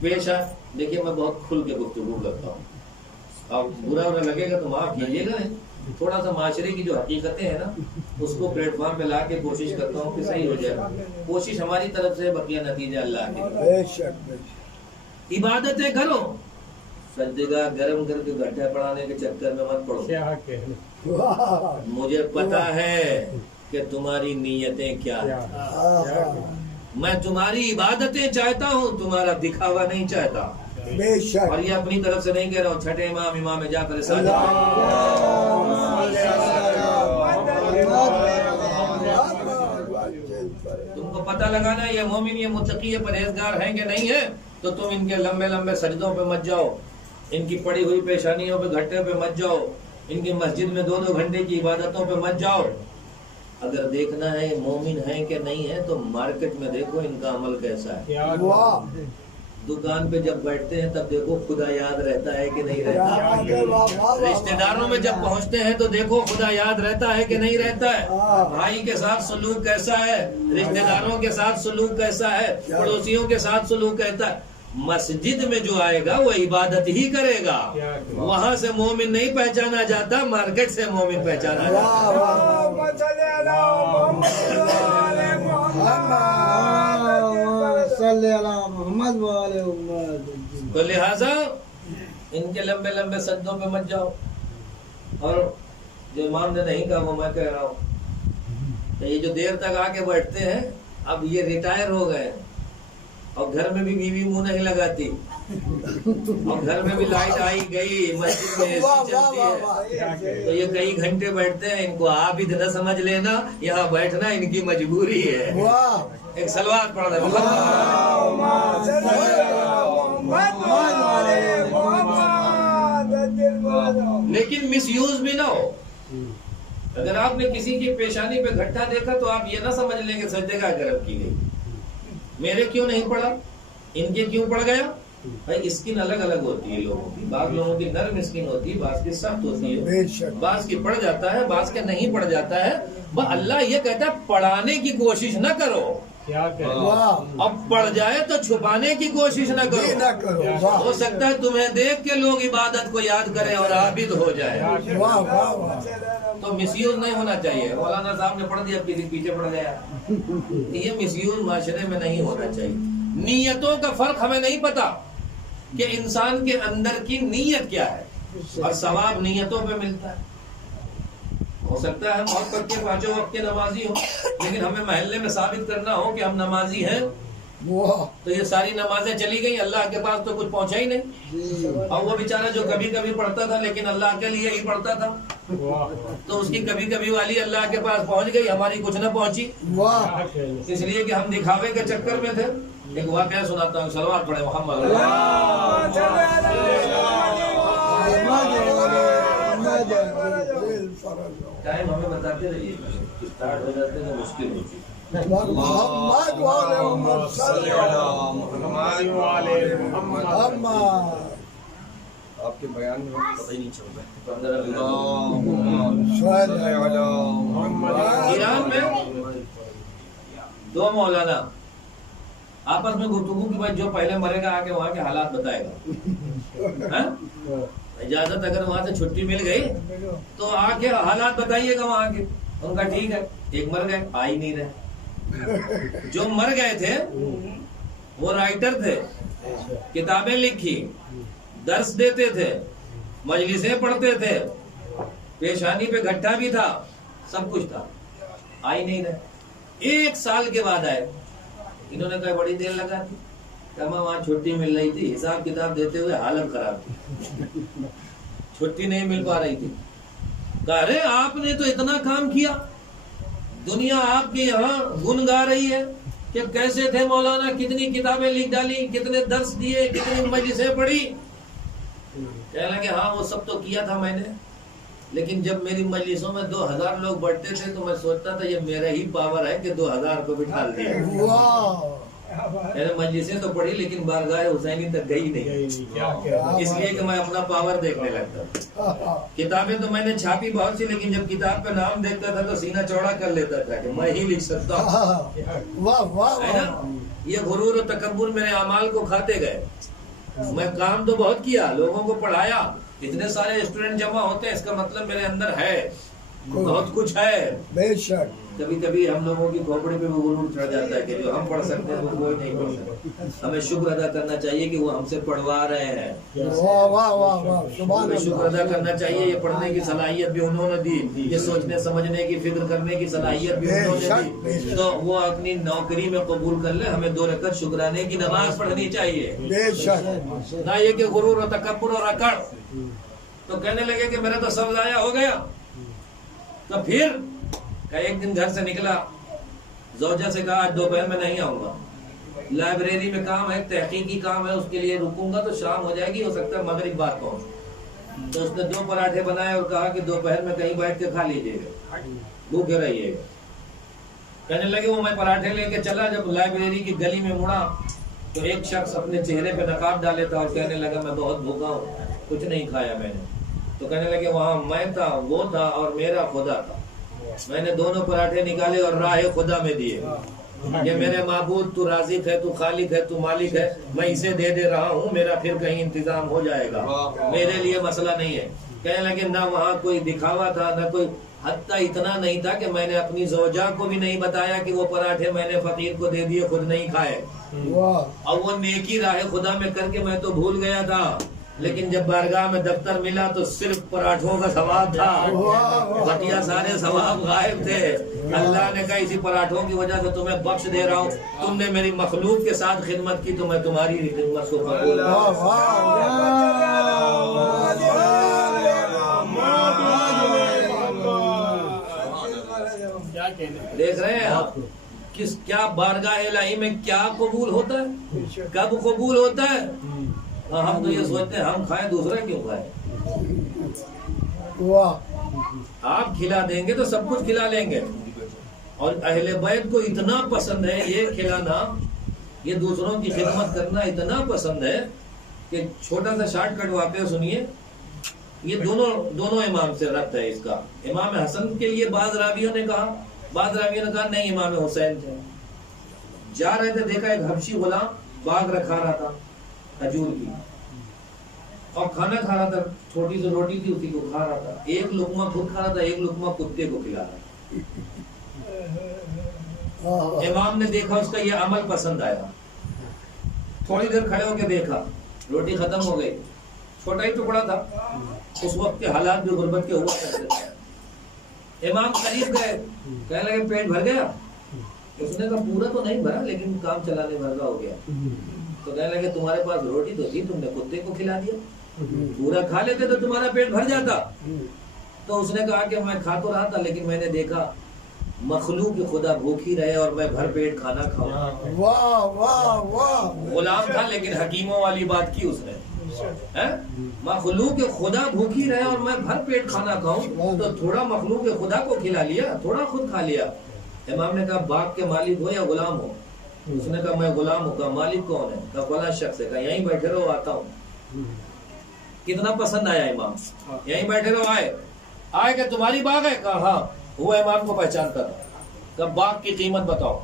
پیشہ دیکھیے میں بہت کھل کے گفتگو کرتا ہوں، اب برا نہ لگے گا تو معاف کیجیے گا، تھوڑا سا معاشرے کی جو حقیقتیں ہیں نا اس کو پلیٹ فارم پہ لا کے کوشش کرتا ہوں کہ صحیح ہو جائے، کوشش ہماری طرف سے، بقیہ نتیجہ اللہ کی۔ عبادتیں کرو، سجدگاہ گرم کر کے گڈھا پڑھانے کے چکر میں مت پڑو۔ مجھے پتا ہے کہ تمہاری نیتیں کیا ہیں. میں تمہاری عبادتیں چاہتا ہوں، تمہارا دکھاوا نہیں چاہتا. بے شک. اور یہ اپنی طرف سے نہیں کہہ رہا ہوں، چھٹے امام جعفر صادق. تم کو پتہ لگانا یہ مومن، یہ متقی، یہ پرہیزگار ہیں کہ نہیں ہے، تو تم ان کے لمبے لمبے سجدوں پہ مت جاؤ، ان کی پڑی ہوئی پیشانیوں پہ گھٹے پہ مت جاؤ، ان کی مسجد میں 2-2 گھنٹے کی عبادتوں پہ مت جاؤ. اگر دیکھنا ہے مومن ہیں کہ نہیں ہے تو مارکیٹ میں دیکھو ان کا عمل کیسا ہے. دکان پہ جب بیٹھتے ہیں تب دیکھو خدا یاد رہتا ہے کہ نہیں رہتا. رشتہ داروں میں جب پہنچتے ہیں تو دیکھو خدا یاد رہتا ہے کہ نہیں رہتا ہے. بھائی کے ساتھ سلوک کیسا ہے، رشتہ داروں کے ساتھ سلوک کیسا ہے، پڑوسیوں کے ساتھ سلوک کیسا ہے. مسجد میں جو آئے گا وہ عبادت ہی کرے گا. وہاں سے مومن نہیں پہچانا جاتا، مارکیٹ سے مومن پہچانا جاتا. تو لہذا ان کے لمبے لمبے سجدوں پہ مت جاؤ. اور جو امام نے نہیں کہا وہ میں کہہ رہا ہوں کہ یہ جو دیر تک آ کے بیٹھتے ہیں اب یہ ریٹائر ہو گئے، اور گھر میں بھی بیوی منہ نہیں لگاتی، اور گھر میں بھی لائٹ آئی گئی، مسجد میں اے سی چلتی ہے، تو یہ کئی گھنٹے بیٹھتے ہیں. ان کو عابد نہ سمجھ لینا، یہاں بیٹھنا ان کی مجبوری ہے. ایک سلوات پڑھ دیں. لیکن مس یوز بھی نہ ہو. اگر آپ نے کسی کی پیشانی پہ گھٹا دیکھا تو آپ یہ نہ سمجھ لیں کہ سجدے کا گرم کی گئی. میرے کیوں نہیں پڑا، ان کے کیوں پڑ گیا؟ بھائی اسکن الگ الگ ہوتی ہے لوگوں کی. بعض لوگوں کی نرم اسکن ہوتی ہے، بعض کی سخت ہوتی ہے، بعض کی پڑ جاتا ہے، بعض کے نہیں پڑ جاتا ہے. وہ اللہ یہ کہتا ہے پڑھانے کی کوشش نہ کرو، اب پڑ جائے تو چھپانے کی کوشش نہ کرو. ہو سکتا ہے تمہیں دیکھ کے لوگ عبادت کو یاد کریں اور عابد ہو جائے. تو مس یوز نہیں ہونا چاہیے. مولانا صاحب نے پڑھ دیا، کسی پیچھے پڑ گیا. یہ مس یوز معاشرے میں نہیں ہونا چاہیے. نیتوں کا فرق ہمیں نہیں پتا کہ انسان کے اندر کی نیت کیا ہے، اور ثواب نیتوں پہ ملتا ہے. ہو سکتا ہے ہم اور پکے پانچوں وقت کے نمازی ہوں، لیکن ہمیں محلے میں ثابت کرنا ہو کہ ہم نمازی ہیں، تو یہ ساری نمازیں چلی گئی، اللہ کے پاس تو کچھ پہنچا ہی نہیں. اور وہ بیچارہ جو کبھی کبھی پڑھتا تھا لیکن اللہ کے لیے ہی پڑھتا تھا، تو اس کی کبھی کبھی والی اللہ کے پاس پہنچ گئی، ہماری کچھ نہ پہنچی، اس لیے کہ ہم دکھاوے کے چکر میں تھے. ایک واقعہ سناتا ہوں، صلوات پڑھے محمد. ٹائم ہمیں بتاتے رہیے، اسٹارٹ ہو جاتے ہیں مشکل ہوتی ہے. آپ کے بیان میں پتہ ہی نہیں چل رہا. ایران میں 2 مولانا آپس میں گفتگو کی بات، جو پہلے مرے گا آگے وہاں کے حالات بتائے گا. اجازت اگر وہاں سے چھٹی مل گئی تو آ کے حالات بتائیے گا وہاں کے. ان کا ٹھیک ہے. ایک مر گئے، آ ہی نہیں رہے. جو مر گئے تھے وہ رائٹر تھے، کتابیں لکھی، درس دیتے تھے، مجلسیں پڑھتے تھے، پیشانی پہ گھٹا بھی تھا، سب کچھ تھا، آ ہی نہیں رہے. 1 سال کے بعد آئے. انہوں نے کہا بڑی دیر لگا تھی، کہا وہاں چھٹی مل رہی تھی، حساب کتاب دیتے ہوئے حالت خراب تھی، چھٹی نہیں مل پا رہی تھی. کہا ارے آپ نے تو اتنا کام کیا، دنیا آپ کے یہاں گن گا رہی ہے کہ کیسے تھے مولانا، کتنی کتابیں لکھ ڈالی، کتنے درس دیے، کتنی مجلسیں پڑھی. کہنے لگے ہاں وہ سب تو کیا تھا میں نے، لیکن جب میری مجلسوں میں 2000 لوگ بیٹھتے تھے تو میں سوچتا تھا یہ میرا ہی پاور ہے کہ 2000 کو بٹھا دیا. مجلسیں تو پڑھی لیکن بارگاہ حسینی تک گئی نہیں، اس لیے کہ میں اپنا پاور دیکھنے لگتا. کتابیں تو میں نے چھاپی بہت سی، لیکن جب کتاب پہ نام دیکھتا تھا تو سینہ چوڑا کر لیتا تھا کہ میں ہی لکھ سکتا ہوں. یہ غرور و تکبر میرے اعمال کو کھاتے گئے. میں کام تو بہت کیا، لوگوں کو پڑھایا، اتنے سارے اسٹوڈنٹ جمع ہوتے ہیں، اس کا مطلب میرے اندر ہے. بہت کچھ ہے. بے شک. کبھی کبھی ہم لوگوں کی کھوپڑی پہ بھی غرور چڑھ جاتا ہے کہ جو ہم پڑھ سکتے ہیں وہ کوئی نہیں پڑھ سکتا. ہمیں شکر ادا کرنا چاہیے کہ وہ ہم سے پڑھوا رہے ہیں. واہ واہ واہ واہ سبحان ہمیں شکر اللہ. ادا کرنا چاہیے یہ پڑھنے کی صلاحیت بھی انہوں نے دی, یہ سوچنے سمجھنے کی فکر کرنے کی صلاحیت بھی انہوں نے دی, تو وہ اپنی نوکری میں قبول کر لے. ہمیں 2 رکعت شکرانے کی نماز پڑھنی چاہیے, بے شک. نہ یہ کہ غرور و تکبر اور اکڑ. تو کہنے لگے کہ میرا تو سب ضائع ہو گیا. تو پھر ایک دن گھر سے نکلا, زوجہ سے کہا آج دوپہر میں نہیں آؤں گا, لائبریری میں کام ہے, تحقیقی کام ہے, اس کے لیے رکوں گا تو شام ہو جائے گی, ہو سکتا ہے مغرب بعد پہنچ. تو اس نے 2 پراٹھے بنائے اور کہا کہ دوپہر میں کہیں بیٹھ کے کھا لیجیے گا, بھوکے رہیے گا. کہنے لگے وہ میں پراٹھے لے کے چلا. جب لائبریری کی گلی میں مڑا تو ایک شخص اپنے چہرے پہ نقاب ڈالے تھا اور کہنے لگا میں بہت بھوکا ہوں, کچھ نہیں کھایا میں نے. تو کہنے لگے وہاں میں تھا, وہ تھا اور میرا خدا تھا. میں نے دونوں پراٹھے نکالے اور راہ خدا میں دیے. یہ میرے معبود تو رازق ہے, تو خالق ہے, تو مالک ہے, میں اسے دے رہا ہوں, میرا پھر کہیں انتظام ہو جائے گا, میرے لیے مسئلہ نہیں ہے. کہنے لگے نہ وہاں کوئی دکھاوا تھا, نہ کوئی, حتیٰ اتنا نہیں تھا کہ میں نے اپنی زوجہ کو بھی نہیں بتایا کہ وہ پراٹھے میں نے فقیر کو دے دیے, خود نہیں کھائے. اور وہ نیکی راہ خدا میں کر کے میں تو بھول گیا تھا, لیکن جب بارگاہ میں دفتر ملا تو صرف پراٹھوں کا ثواب تھا, بقیہ سارے ثواب غائب تھے. اللہ نے کہا اسی پراٹھوں کی وجہ سے تمہیں بخش دے رہا ہوں, تم نے میری مخلوق کے ساتھ خدمت کی تو میں تمہاری خدمت کو قبول. دیکھ رہے ہیں آپ کیا بارگاہ الہی میں کیا قبول ہوتا ہے, کب قبول ہوتا ہے. ہم تو یہ سوچتے ہیں ہم کھائیں, دوسرا کیوں کھائیں. آپ کھلا دیں گے تو سب کچھ کھلا لیں گے. اور اہل بیت کو اتنا پسند ہے یہ کھلانا, یہ دوسروں کی خدمت کرنا اتنا پسند ہے کہ چھوٹا سا شارٹ کٹ واقعہ سنیے. یہ دونوں امام سے ربط ہے اس کا. امام حسن کے لیے بعض راویوں نے کہا نہیں امام حسین تھے. جا رہے تھے, دیکھا ایک حبشی غلام باغ رکھا رہا تھا کھجور کی, اور کھانا کھا رہا تھا, چھوٹی سی روٹی تھی اسی کو کھا رہا تھا. ایک لقمہ خود کھا رہا تھا, ایک لقمہ کتے کو کھلا رہا تھا. امام نے دیکھا, اس کا یہ عمل پسند آیا. تھوڑی دیر کھڑے ہو کے دیکھا, روٹی ختم ہو گئی, چھوٹا ہی ٹکڑا تھا. اس وقت کے حالات بھی غربت کے ہوا کرتے تھے. امام قریب گئے, کہنے لگے پیٹ بھر گیا. اس نے کہا پورا تو نہیں بھرا لیکن کام چلانے بھر ہو گیا. تو کہنے لگے تمہارے پاس روٹی تو تھی, تم نے کتے کو کھلا دیا, پورا کھا لیتے تو تمہارا پیٹ بھر جاتا. تو اس نے کہا کہ میں کھا تو رہا تھا لیکن میں نے دیکھا مخلوق خدا بھوکی رہے اور میں بھر پیٹ کھانا کھاؤں. واہ واہ واہ. غلام تھا لیکن حکیموں والی بات کی اس نے. مخلوق خدا بھوکی رہے اور میں بھر پیٹ کھانا کھاؤں, تو تھوڑا مخلوق خدا کو کھلا لیا, تھوڑا خود کھا لیا. امام نے کہا باغ کے مالک ہو یا غلام ہو؟ اس نے کہا میں غلام ہوں. کہا مالک کون ہے؟ کہا فلاں شخص ہے. کہا یہیں بیٹھے رہو, آتا ہوں. کتنا پسند آیا امام, یہیں بیٹھے رہو. آئے کہ تمہاری باغ ہے؟ کہا ہاں. وہ امام کو پہچانتا تھا. کہا باغ کی قیمت بتاؤ.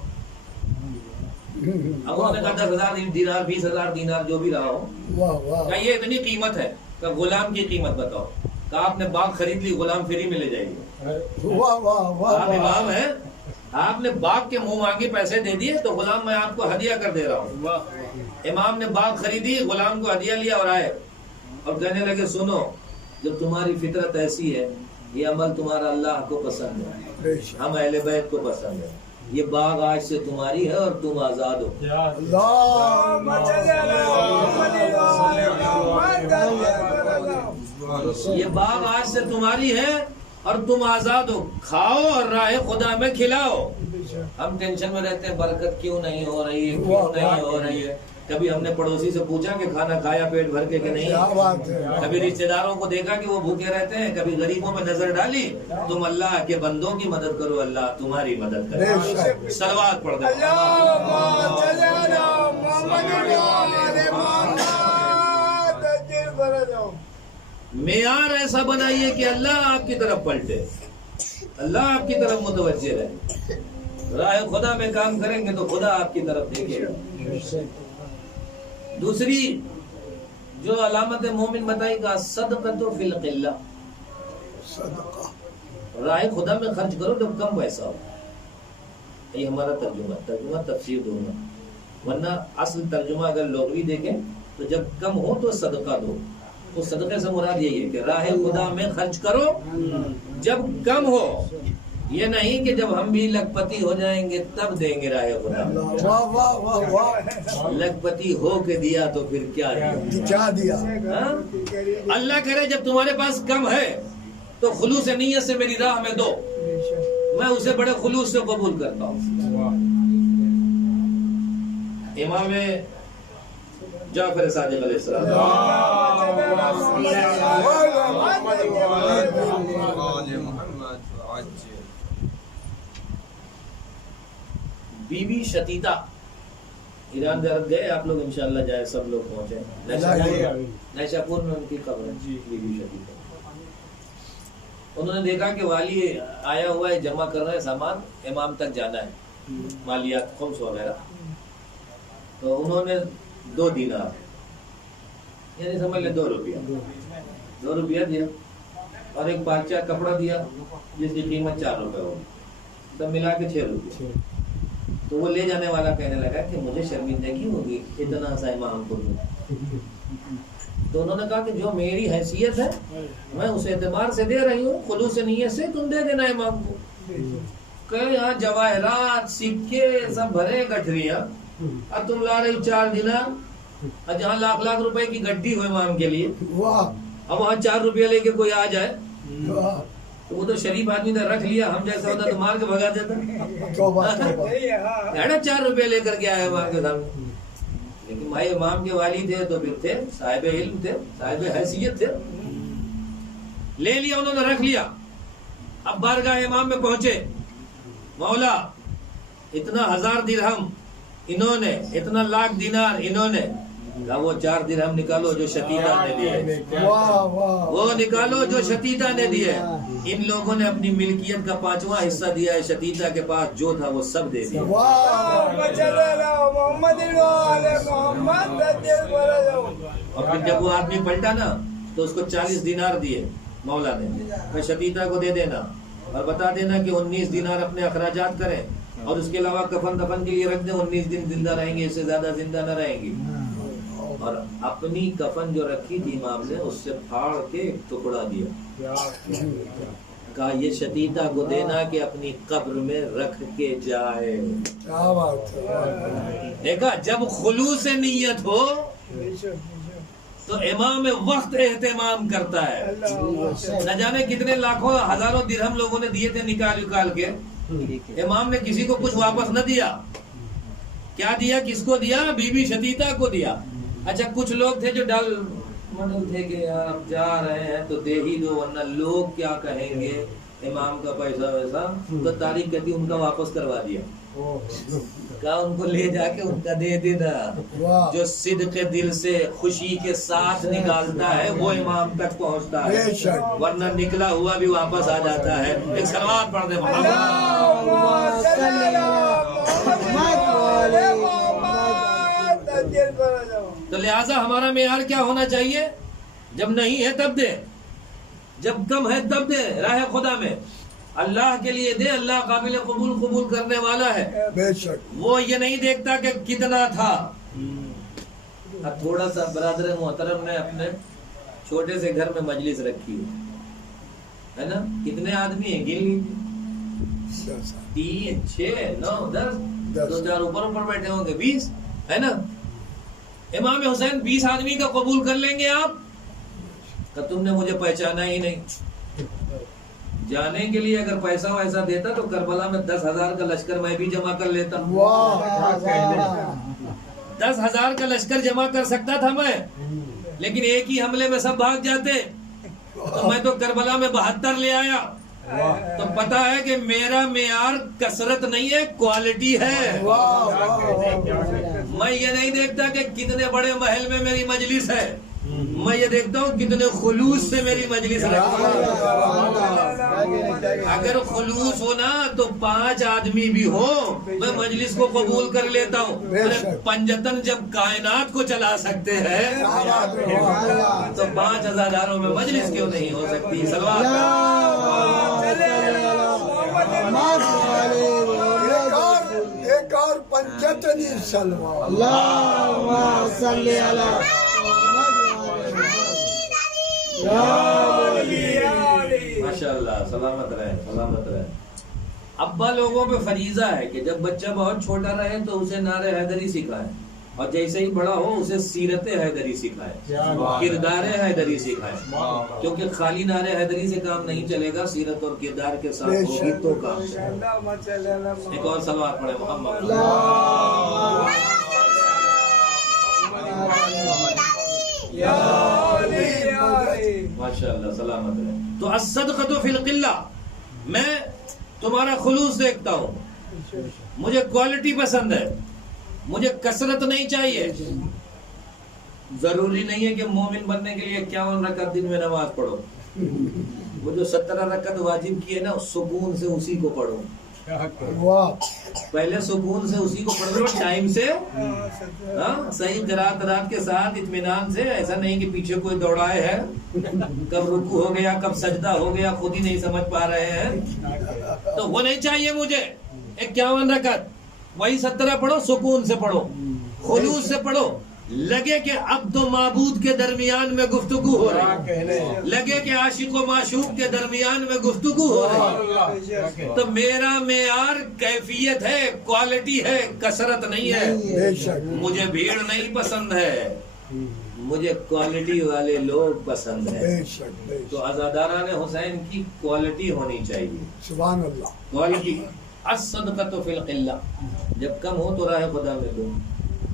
اب انہوں نے کہا 10,000 دینار 20,000 دینار جو بھی رہا ہو. کہا یہ اتنی قیمت ہے. کہا غلام کی قیمت بتاؤ. کہا آپ نے باغ خرید لی, غلام فری میں لے جائیے. آپ امام ہیں, آپ نے باغ کے منہ مانگے پیسے دے دیے تو غلام میں آپ کو ہدیہ کر دے رہا ہوں. امام نے باغ خریدی, غلام کو ہدیہ لیا اور آئے اور کہنے لگے سنو, جب تمہاری فطرت ایسی ہے, یہ عمل تمہارا اللہ کو پسند ہے, ہم اہل بیت کو پسند ہے. یہ باغ آج سے تمہاری ہے اور تم آزاد ہو. یہ باغ آج سے تمہاری ہے اور تم آزاد ہو. کھاؤ اور راہ خدا میں کھلاؤ. ہم ٹینشن میں رہتے ہیں برکت کیوں نہیں ہو رہی ہے, کیوں نہیں ہو رہی ہے. کبھی ہم نے پڑوسی سے پوچھا کہ کھانا کھایا پیٹ بھر کے کہ نہیں. کبھی رشتے داروں کو دیکھا کہ وہ بھوکے رہتے ہیں. کبھی غریبوں میں نظر ڈالی. تم اللہ کے بندوں کی مدد کرو, اللہ تمہاری مدد کرے. صلوات پڑھ دو. معیار ایسا بنائیے کہ اللہ آپ کی طرف پلٹے, اللہ آپ کی طرف متوجہ رہے. راہ خدا میں کام کریں گے تو خدا آپ کی طرف دیکھے گا. دوسری جو علامت مومن بتائی گا, صدقۃ فی القلہ. راہ خدا میں خرچ کرو جب کم پیسہ ہو. یہ ہمارا ترجمہ تفسیر دوں گا، ورنہ اصل ترجمہ اگر لغوی دیکھیں تو جب کم ہو تو صدقہ دو. تو صدقے سے مراد یہی ہے کہ راہ خدا میں خرچ کرو جب کم ہو. یہ نہیں کہ جب ہم بھی لکھپتی ہو جائیں گے تب دیں گے راہ خدا. واہ واہ واہ واہ، لکھپتی ہو کے دیا تو پھر کیا کیا دیا؟ اللہ کرے جب تمہارے پاس کم ہے تو خلوص نیت سے میری راہ میں دو، میں اسے بڑے خلوص سے قبول کرتا ہوں. امام جعفر صادق علیہ السلام بی بی شتیتا ایران سے عرب گئے آپ لوگ، انشاءاللہ جائے سب لوگ پہنچے. نیشاپور میں ان کی قبر ہے بی بی شتیتا. انہوں نے دیکھا کہ والی آیا ہوا ہے، جمع کر رہا ہے سامان، امام تک جانا ہے، مالیات خمس وغیرہ. تو انہوں نے 2 دینار یعنی سمجھ لیں 2 روپیہ دیا اور ایک پارچہ کپڑا دیا جس کی قیمت 4 روپے ہوگی، سب ملا کے 6 روپے. تو وہ لے جانے والا کہنے لگا کہ مجھے شرمندگی ہوگی اتنا سا امام کو دوں. تو انہوں نے کہا کہ جو میری حیثیت ہے میں اس اعتبار سے دے رہی ہوں، خلوص نیت سے تم دے دینا امام کو. کہ یہاں جواہرات سکے سب بھرے گٹھریاں، اب تم لا رہی 4 دینار، اور جہاں لاکھ روپے کی گڈی ہو امام کے لیے، اب وہاں 4 روپیہ لے کے کوئی آ جائے تو وہ تو شریف آدمی نے رکھ لیا، ہم جیسا ہوتا تو مار کے بھگا دیتا. 4 روپے لے کر کے آئے امام کے سامنے. لیکن بھائی امام کے والی تھے تو پھر تھے صاحب علم، تھے صاحب حیثیت تھے. لے لیا انہوں نے، رکھ لیا. اب بارگاہ امام میں پہنچے، مولا اتنا 1000 درہم انہوں نے، اتنا لاکھ دینار انہوں نے. کہا وہ 4 درہم نکالو جو شتیتا نے دیے، وہ نکالو جو شتیتا نے دیے. ان لوگوں نے اپنی ملکیت کا 5واں حصہ دیا ہے، شتیتا کے پاس جو تھا وہ سب دے دیا. اور پھر جب وہ آدمی پلٹا نا تو اس کو 40 دینار دیے مولا نے، کہ شتیتا کو دے دینا اور بتا دینا کہ 19 دینار اپنے اخراجات کریں، اور اس کے علاوہ کفن دفن کے لیے رکھ دیں، 19 دن زندہ رہیں گے، اس سے زیادہ زندہ نہ رہیں گی. اور اپنی کفن جو رکھی تھی امام نے اس سے پھاڑ کے ایک ٹکڑا دیا، کہا یہ شتیتا کو دینا کہ اپنی قبر میں رکھ کے جائے. دیکھا جب خلوص نیت ہو تو امام وقت اہتمام کرتا ہے. نہ جانے کتنے لاکھوں ہزاروں درہم لوگوں نے دیے تھے نکال کے، امام نے کسی کو کچھ واپس نہ دیا. کیا دیا؟ کس کو دیا؟ بی بی شتیتا کو دیا. اچھا کچھ لوگ تھے جو ڈل مڈل تھے کہ آپ جا رہے ہیں تو دے ہی دو ورنہ لوگ کیا کہیں گے، امام کا پیسہ ویسا. تو تاریخ کہتی ان کا واپس کروا دیا. کہا ان کو لے جا کے ان کا دے دینا. جو صدق دل سے خوشی کے ساتھ نکالتا ہے وہ امام تک پہنچتا ہے، ورنہ نکلا ہوا بھی واپس آ جاتا ہے. ایک صلوات پڑھ دے تو لہٰذا ہمارا معیار کیا ہونا چاہیے؟ جب نہیں ہے تب دے، جب کم ہے تب دے. راہ خدا میں اللہ کے لیے دے، اللہ قابل قبول کرنے والا ہے. وہ یہ نہیں دیکھتا کہ کتنا تھا. اب تھوڑا سا برادر محترم نے اپنے چھوٹے سے گھر میں مجلس رکھی ہے نا، کتنے آدمی ہیں گن لیجیے، 3 6 9 10 2 4 اوپر بیٹھے ہوں گے 20 ہے نا. امام حسین 20 آدمی کا قبول کر لیں گے آپ؟ کہ تم نے مجھے پہچانا ہی نہیں. جانے کے لیے اگر پیسہ ویسا دیتا تو کربلا میں 10,000 کا لشکر میں بھی جمع کر لیتا. 10,000 کا لشکر جمع کر سکتا تھا میں، لیکن ایک ہی حملے میں سب بھاگ جاتے. تو میں تو کربلا میں 72 لے آیا. تو پتا ہے کہ میرا معیار کثرت نہیں ہے، کوالٹی ہے. میں یہ نہیں دیکھتا کہ کتنے بڑے محل میں میری مجلس ہے، میں یہ دیکھتا ہوں کتنے خلوص سے میری مجلس رکھی ہے. اگر خلوص ہو نا تو 5 آدمی بھی ہو میں مجلس کو قبول کر لیتا ہوں. پنجتن جب کائنات کو چلا سکتے ہیں تو 5 ہزاروں میں مجلس کیوں نہیں ہو سکتی؟ سلوات ایک اور پنچتنی سلوات اللہم صلی علی ماشاءاللہ، سلامت رہے، سلامت رہے۔ ابا لوگوں پہ فریضہ ہے کہ جب بچہ بہت چھوٹا رہے تو اسے نعرہ حیدری سکھائے، اور جیسے ہی بڑا ہو اسے سیرت حیدری سکھائے، کردار حیدری سکھائے، کیونکہ خالی نعرہ حیدری سے کام نہیں چلے گا، سیرت اور کردار کے ساتھ ہوگی تو کام چلے گا۔ ایک اور صلوات پڑھے محمد۔ ماشاءاللہ، سلامت رہے۔ تو الصدقۃ فی القلہ، میں تمہارا خلوص دیکھتا ہوں، مجھے کوالٹی پسند ہے، مجھے کثرت نہیں چاہیے۔ ضروری نہیں ہے کہ مومن بننے کے لیے 51 رکعت دن میں نماز پڑھو، وہ جو 17 رکعت واجب کی ہے نا، سکون سے اسی کو پڑھو، پہلے سکون سے اسی کو پڑھ لو، ٹائم سے، صحیح قرات کے ساتھ اطمینان سے، ایسا نہیں کہ پیچھے کوئی دوڑائے ہے، کب رکوع ہو گیا کب سجدہ ہو گیا خود ہی نہیں سمجھ پا رہے ہیں، تو وہ نہیں چاہیے مجھے۔ 51 رکعت وہی 17 پڑھو، سکون سے پڑھو، خلوص سے پڑھو، لگے کہ عبد و معبود کے درمیان میں گفتگو ہو رہی، لگے کہ عاشق و معشوق کے درمیان میں گفتگو ہو رہی، تو میرا معیار کیفیت ہے، کوالٹی ہے، کثرت نہیں ہے۔ مجھے بھیڑ نہیں پسند ہے، مجھے کوالٹی والے لوگ پسند ہیں۔ تو عزاداران حسین کی کوالٹی ہونی چاہیے، سبحان اللہ، کوالٹی۔ الصدقۃ فی القلہ، جب کم ہو تو راہ خدا میں دو۔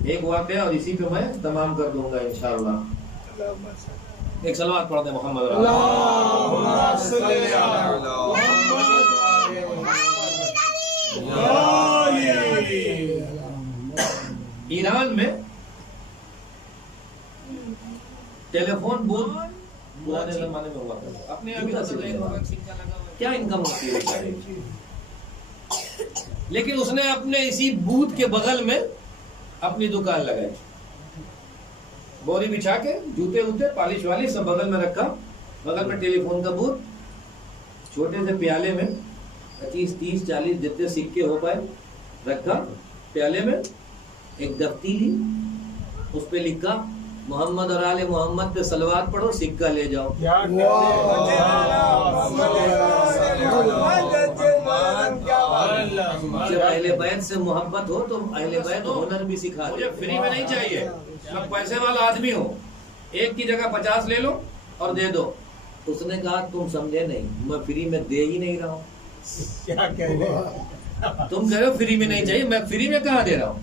ایک واقعہ اور اسی پہ میں تمام کر دوں گا انشاءاللہ۔ ایک صلوات پڑھ دیں محمد۔ ایران میں ٹیلی فون بوتھ پرانے زمانے میں ہوا کرتا، اپنے ابھی کیا انکم ہوتی ہے، لیکن اس نے اپنے اسی بوتھ کے بغل میں اپنی دکان لگائی، بوری بچھا کے، جوتے ووتے پالش والی سب بغل میں رکھا، بغل میں ٹیلی فون کا بوتھ، چھوٹے سے پیالے میں 25 30 40 جتنے سکے ہو پائے رکھا، پیالے میں ایک دفتی لی، اس پہ لکھا محمد اور آل محمد پہ صلوات پڑھو، سکہ لے جاؤ۔ جب اہل بیت سے محبت ہو تو اہل بیت ہنر بھی سکھا دے۔ مجھے فری میں نہیں چاہیے، میں پیسے والا آدمی ہوں، ایک کی جگہ 50 لے لو اور دے دو۔ اس نے کہا تم سمجھے نہیں، میں فری میں دے ہی نہیں رہا ہوں۔ تم کہہ رہے ہو فری میں نہیں چاہیے، میں فری میں کہاں دے رہا ہوں،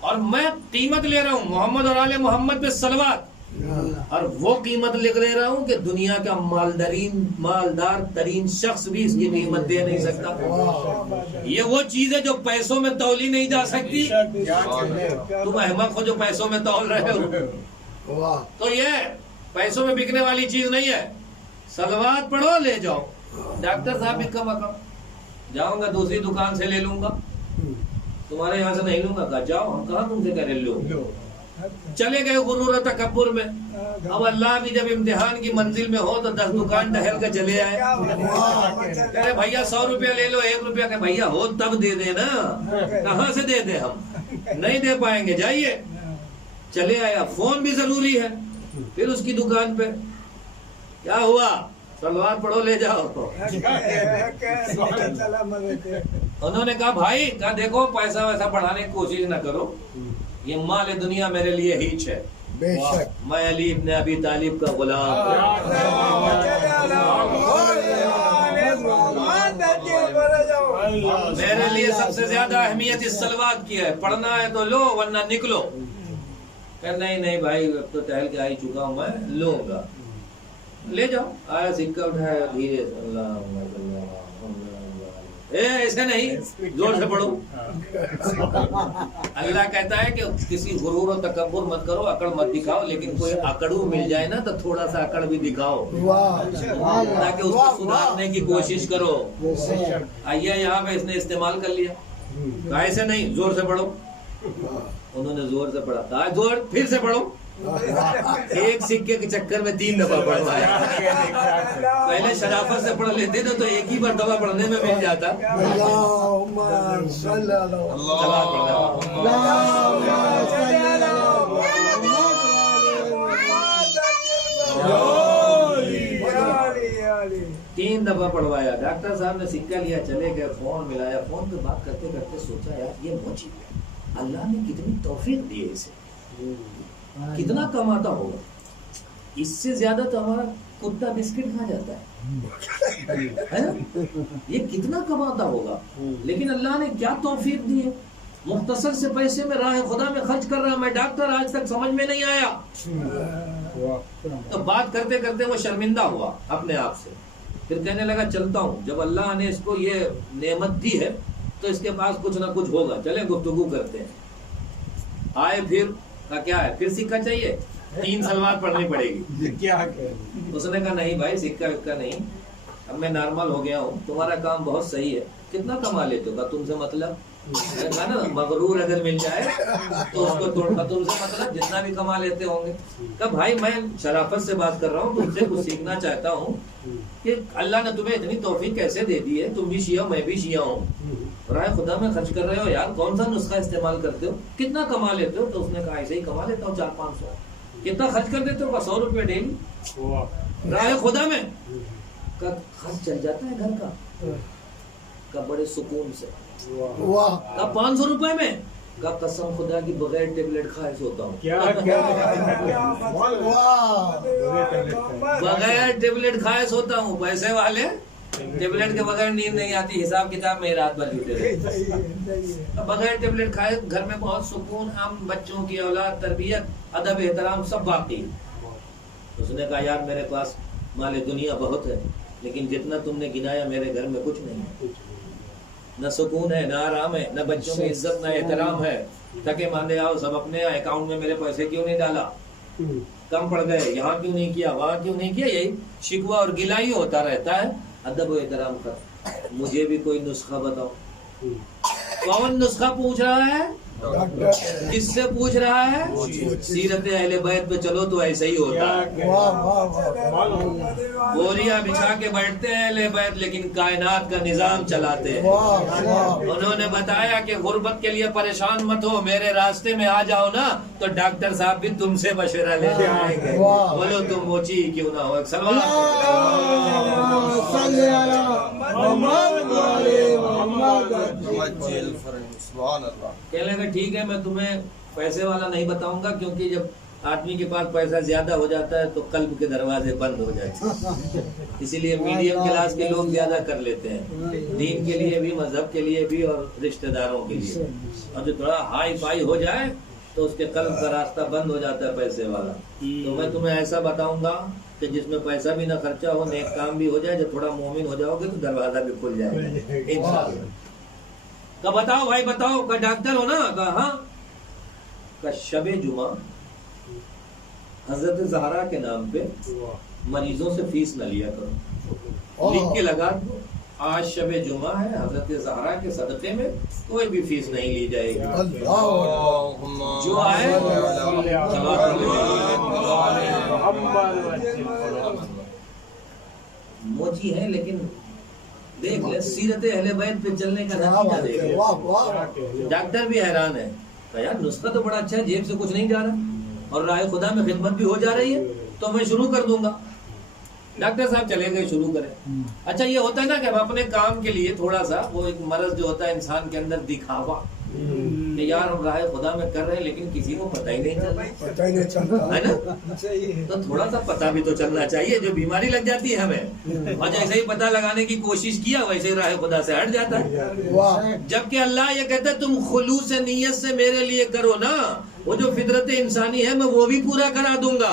اور میں قیمت لے رہا ہوں محمد اور آل محمد پہ صلوات، اور وہ قیمت لکھ لے رہا ہوں کہ دنیا کا مالدار ترین شخص بھی اس کی قیمت دے نہیں سکتا۔ یہ وہ چیز ہے جو پیسوں میں تولی نہیں جا سکتی، تم احمق ہو جو پیسوں میں تول رہے ہو۔ تو یہ پیسوں میں بکنے والی چیز نہیں ہے، صلوات پڑھو لے جاؤ۔ ڈاکٹر صاحب بھی کم اکم جاؤں گا دوسری دکان سے لے لوں گا، تمہارے یہاں سے نہیں لوں گا، کہا جاؤ، ہم کہاں تم سے کہہ رہے لو۔ چلے گئے غرور و تکبر میں، اب اللہ بھی جب امتحان کی منزل میں ہو تو 10 دکان ٹہل کے چلے آئے، کہہ رہے بھیا 100 روپیہ لے لو، 1 روپیہ کہ بھیا ہو تب دے دے نا، کہاں سے دے دے، ہم نہیں دے پائیں گے، جائیے۔ چلے آیا، فون بھی ضروری ہے، پھر اس کی دکان پہ کیا ہوا، صلوات پڑھو لے جاؤ۔ انہوں نے کہا بھائی، کہا دیکھو پیسہ ویسا بڑھانے کی کوشش نہ کرو، یہ مال دنیا میرے لیے ہیچ ہے، میں علی ابن ابی طالب کا غلام، میرے لیے سب سے زیادہ اہمیت اس صلوات کی ہے، پڑھنا ہے تو لو ورنہ نکلو۔ کہ نہیں بھائی اب تو ٹہل کے آ ہی چکا ہوں، میں لوں گا، لے جاؤ۔ آیا سکہ اٹھایا، دھیرے سے ایسے نہیں، زور سے پڑھو۔ اللہ کہتا ہے کہ کسی غرور و تکبر مت کرو، اکڑ مت دکھاؤ، لیکن کوئی اکڑو مل جائے نا تو تھوڑا سا اکڑ بھی دکھاؤ تاکہ اس کو سدھارنے کی کوشش کرو۔ آئیے یہاں پہ اس نے استعمال کر لیا، ایسے نہیں، زور سے پڑھو۔ انہوں نے زور سے پڑھا، کہا زور پھر سے پڑھو، ایک سکے کے چکر میں 3 دفعہ پڑھوایا. پہلے شرافت سے پڑھ لیتے تو ایک ہی مرتبہ پڑھنے میں مل جاتا. اللہم صلی اللہ تین دفعہ پڑھوایا. ڈاکٹر صاحب نے سکہ لیا, چلے گئے, فون ملایا. فون پہ بات کرتے کرتے سوچا یار یہ موچی اللہ نے کتنی توفیق دی ہے اسے, کتنا کماتا ہوگا. اس سے زیادہ تو ہمارا کتا بسکٹ کھا جاتا ہے نا, یہ کتنا کماتا ہوگا. لیکن اللہ نے کیا توفیق دی ہے, مختصر سے پیسے میں راہ خدا میں خرچ کر رہا. میں ڈاکٹر آج تک سمجھ میں نہیں آیا. تو بات کرتے کرتے وہ شرمندہ ہوا اپنے آپ سے. پھر کہنے لگا چلتا ہوں, جب اللہ نے اس کو یہ نعمت دی ہے تو اس کے پاس کچھ نہ کچھ ہوگا, چلے گفتگو کرتے ہیں. آئے پھر کہا کیا ہے, پھر سکہ چاہیے, 3 سلوات پڑھنی پڑے گی. اس نے کہا نہیں بھائی سکہ وکہ نہیں, اب میں نارمل ہو گیا ہوں, تمہارا کام بہت صحیح ہے, کتنا کما لیتے ہو. تم سے مطلب نا مغرور اگر مل جائے تو اس کو توڑ. تم سے مطلب جتنا بھی کما لیتے ہوں گے. کہ بھائی میں شرافت سے بات کر رہا ہوں, تم سے کچھ سیکھنا چاہتا ہوں کہ اللہ نے تمہیں اتنی توفیق کیسے دے دی ہے. تم بھی شیعہ میں بھی شیعہ ہوں, رائے خدا میں خرچ کر رہے ہو یار, کون سا نسخہ استعمال کرتے ہو, کتنا کما لیتے ہو. تو اس نے کہا ایسے ہی کما لیتا ہوں 400-500. کتنا خرچ کر دیتے ہو, 100 روپے ڈیلی رائے خدا میں. خرچ چل جاتا ہے گھر کا بڑے سکون سے. 500 روپے میں کا قسم خدا کی بغیر ٹیبلٹ کھائے سوتا ہوں. بغیر ٹیبلٹ کھائے سوتا ہوں. پیسے والے ٹیبلٹ کے بغیر نیند نہیں آتی, حساب کتاب میں رات بھر جھوٹے رہتے. بغیر ٹیبلٹ کھائے گھر میں بہت سکون, ہم بچوں کی اولاد, تربیت, ادب, احترام سب باقی. اس نے کہا یار میرے پاس مال دنیا بہت ہے, لیکن جتنا تم نے گنایا میرے گھر میں کچھ نہیں ہے. نہ سکون ہے, نہ آرام ہے, نہ بچوں کی عزت, نہ احترام ہے. تھکے ماندے آؤ سب اپنے اکاؤنٹ میں میرے پیسے کیوں نہیں ڈالا, کم پڑ گئے, یہاں کیوں نہیں کیا, وہاں کیوں نہیں کیا. یہی شکوہ اور گلہ ہی ہوتا رہتا ہے. ادب و احترام کا. مجھے بھی کوئی نسخہ بتاؤ. کون نسخہ پوچھ رہا ہے, کس سے پوچھ رہا ہے؟ سیرت اہل بیت پہ چلو تو ایسا ہی ہوتا ہے. بوریاں بچھا کے بیٹھتے ہیں اہل بیت, لیکن کائنات کا نظام چلاتے ہیں. انہوں نے بتایا کہ غربت کے لیے پریشان مت ہو, میرے راستے میں آ جاؤ نا تو ڈاکٹر صاحب بھی تم سے مشورہ لے جائیں گے. بولو تم موچی کیوں نہ ہو. کہنے لگا ٹھیک ہے میں تمہیں پیسے والا نہیں بتاؤں گا, کیونکہ جب آدمی کے پاس پیسہ زیادہ ہو جاتا ہے تو قلب کے دروازے بند ہو جاتے ہیں. اسی لیے میڈیم کلاس کے لوگ زیادہ کر لیتے ہیں, دین کے لیے بھی, مذہب کے لیے بھی, اور رشتہ داروں کے لیے. اور جو تھوڑا ہائی فائی ہو جائے تو اس کے قلب کا راستہ بند ہو جاتا ہے پیسے والا. تو میں تمہیں ایسا بتاؤں گا کہ جس میں پیسہ بھی نہ خرچہ ہو, نیک کام بھی ہو جائے. جب تھوڑا مومن ہو جاؤ گے تو دروازہ بھی کھل جائے گا انشاءاللہ. کہ بتاؤ بھائی بتاؤ, کہ ڈاکٹر ہو نا, کہ ہاں. کہ شب جمعہ حضرت زہرا کے نام پہ مریضوں سے فیس نہ لیا کرو, لکھ کے لگا دو آج شب جمعہ ہے, حضرت زہرا کے صدقے میں کوئی بھی فیس نہیں لی جائے گی. جو آئے موچی ہے, لیکن دیکھ لے سیرت اہل بیت پہ چلنے کا نتیجہ دیکھ لے. ڈاکٹر بھی حیران ہے, کہ یار نسخہ تو بڑا اچھا ہے, جیب سے کچھ نہیں جا رہا اور راہ خدا میں خدمت بھی ہو جا رہی ہے, تو میں شروع کر دوں گا. ڈاکٹر صاحب چلے گئے, شروع کریں. اچھا یہ ہوتا ہے نا کہ ہم اپنے کام کے لیے تھوڑا سا, وہ ایک مرض جو ہوتا ہے انسان کے اندر, دکھاوا, کہ یار ہم راہ خدا میں کر رہے ہیں لیکن کسی کو پتہ ہی نہیں چلتا ہے نا. تو تھوڑا سا پتہ بھی تو چلنا چاہیے. جو بیماری لگ جاتی ہے ہمیں, اور جیسے ہی پتہ لگانے کی کوشش کیا ویسے ہی راہ خدا سے ہٹ جاتا ہے. جبکہ اللہ یہ کہتا ہے تم خلوص نیت سے میرے لیے کرو نا, وہ جو فطرت انسانی ہے میں وہ بھی پورا کرا دوں گا.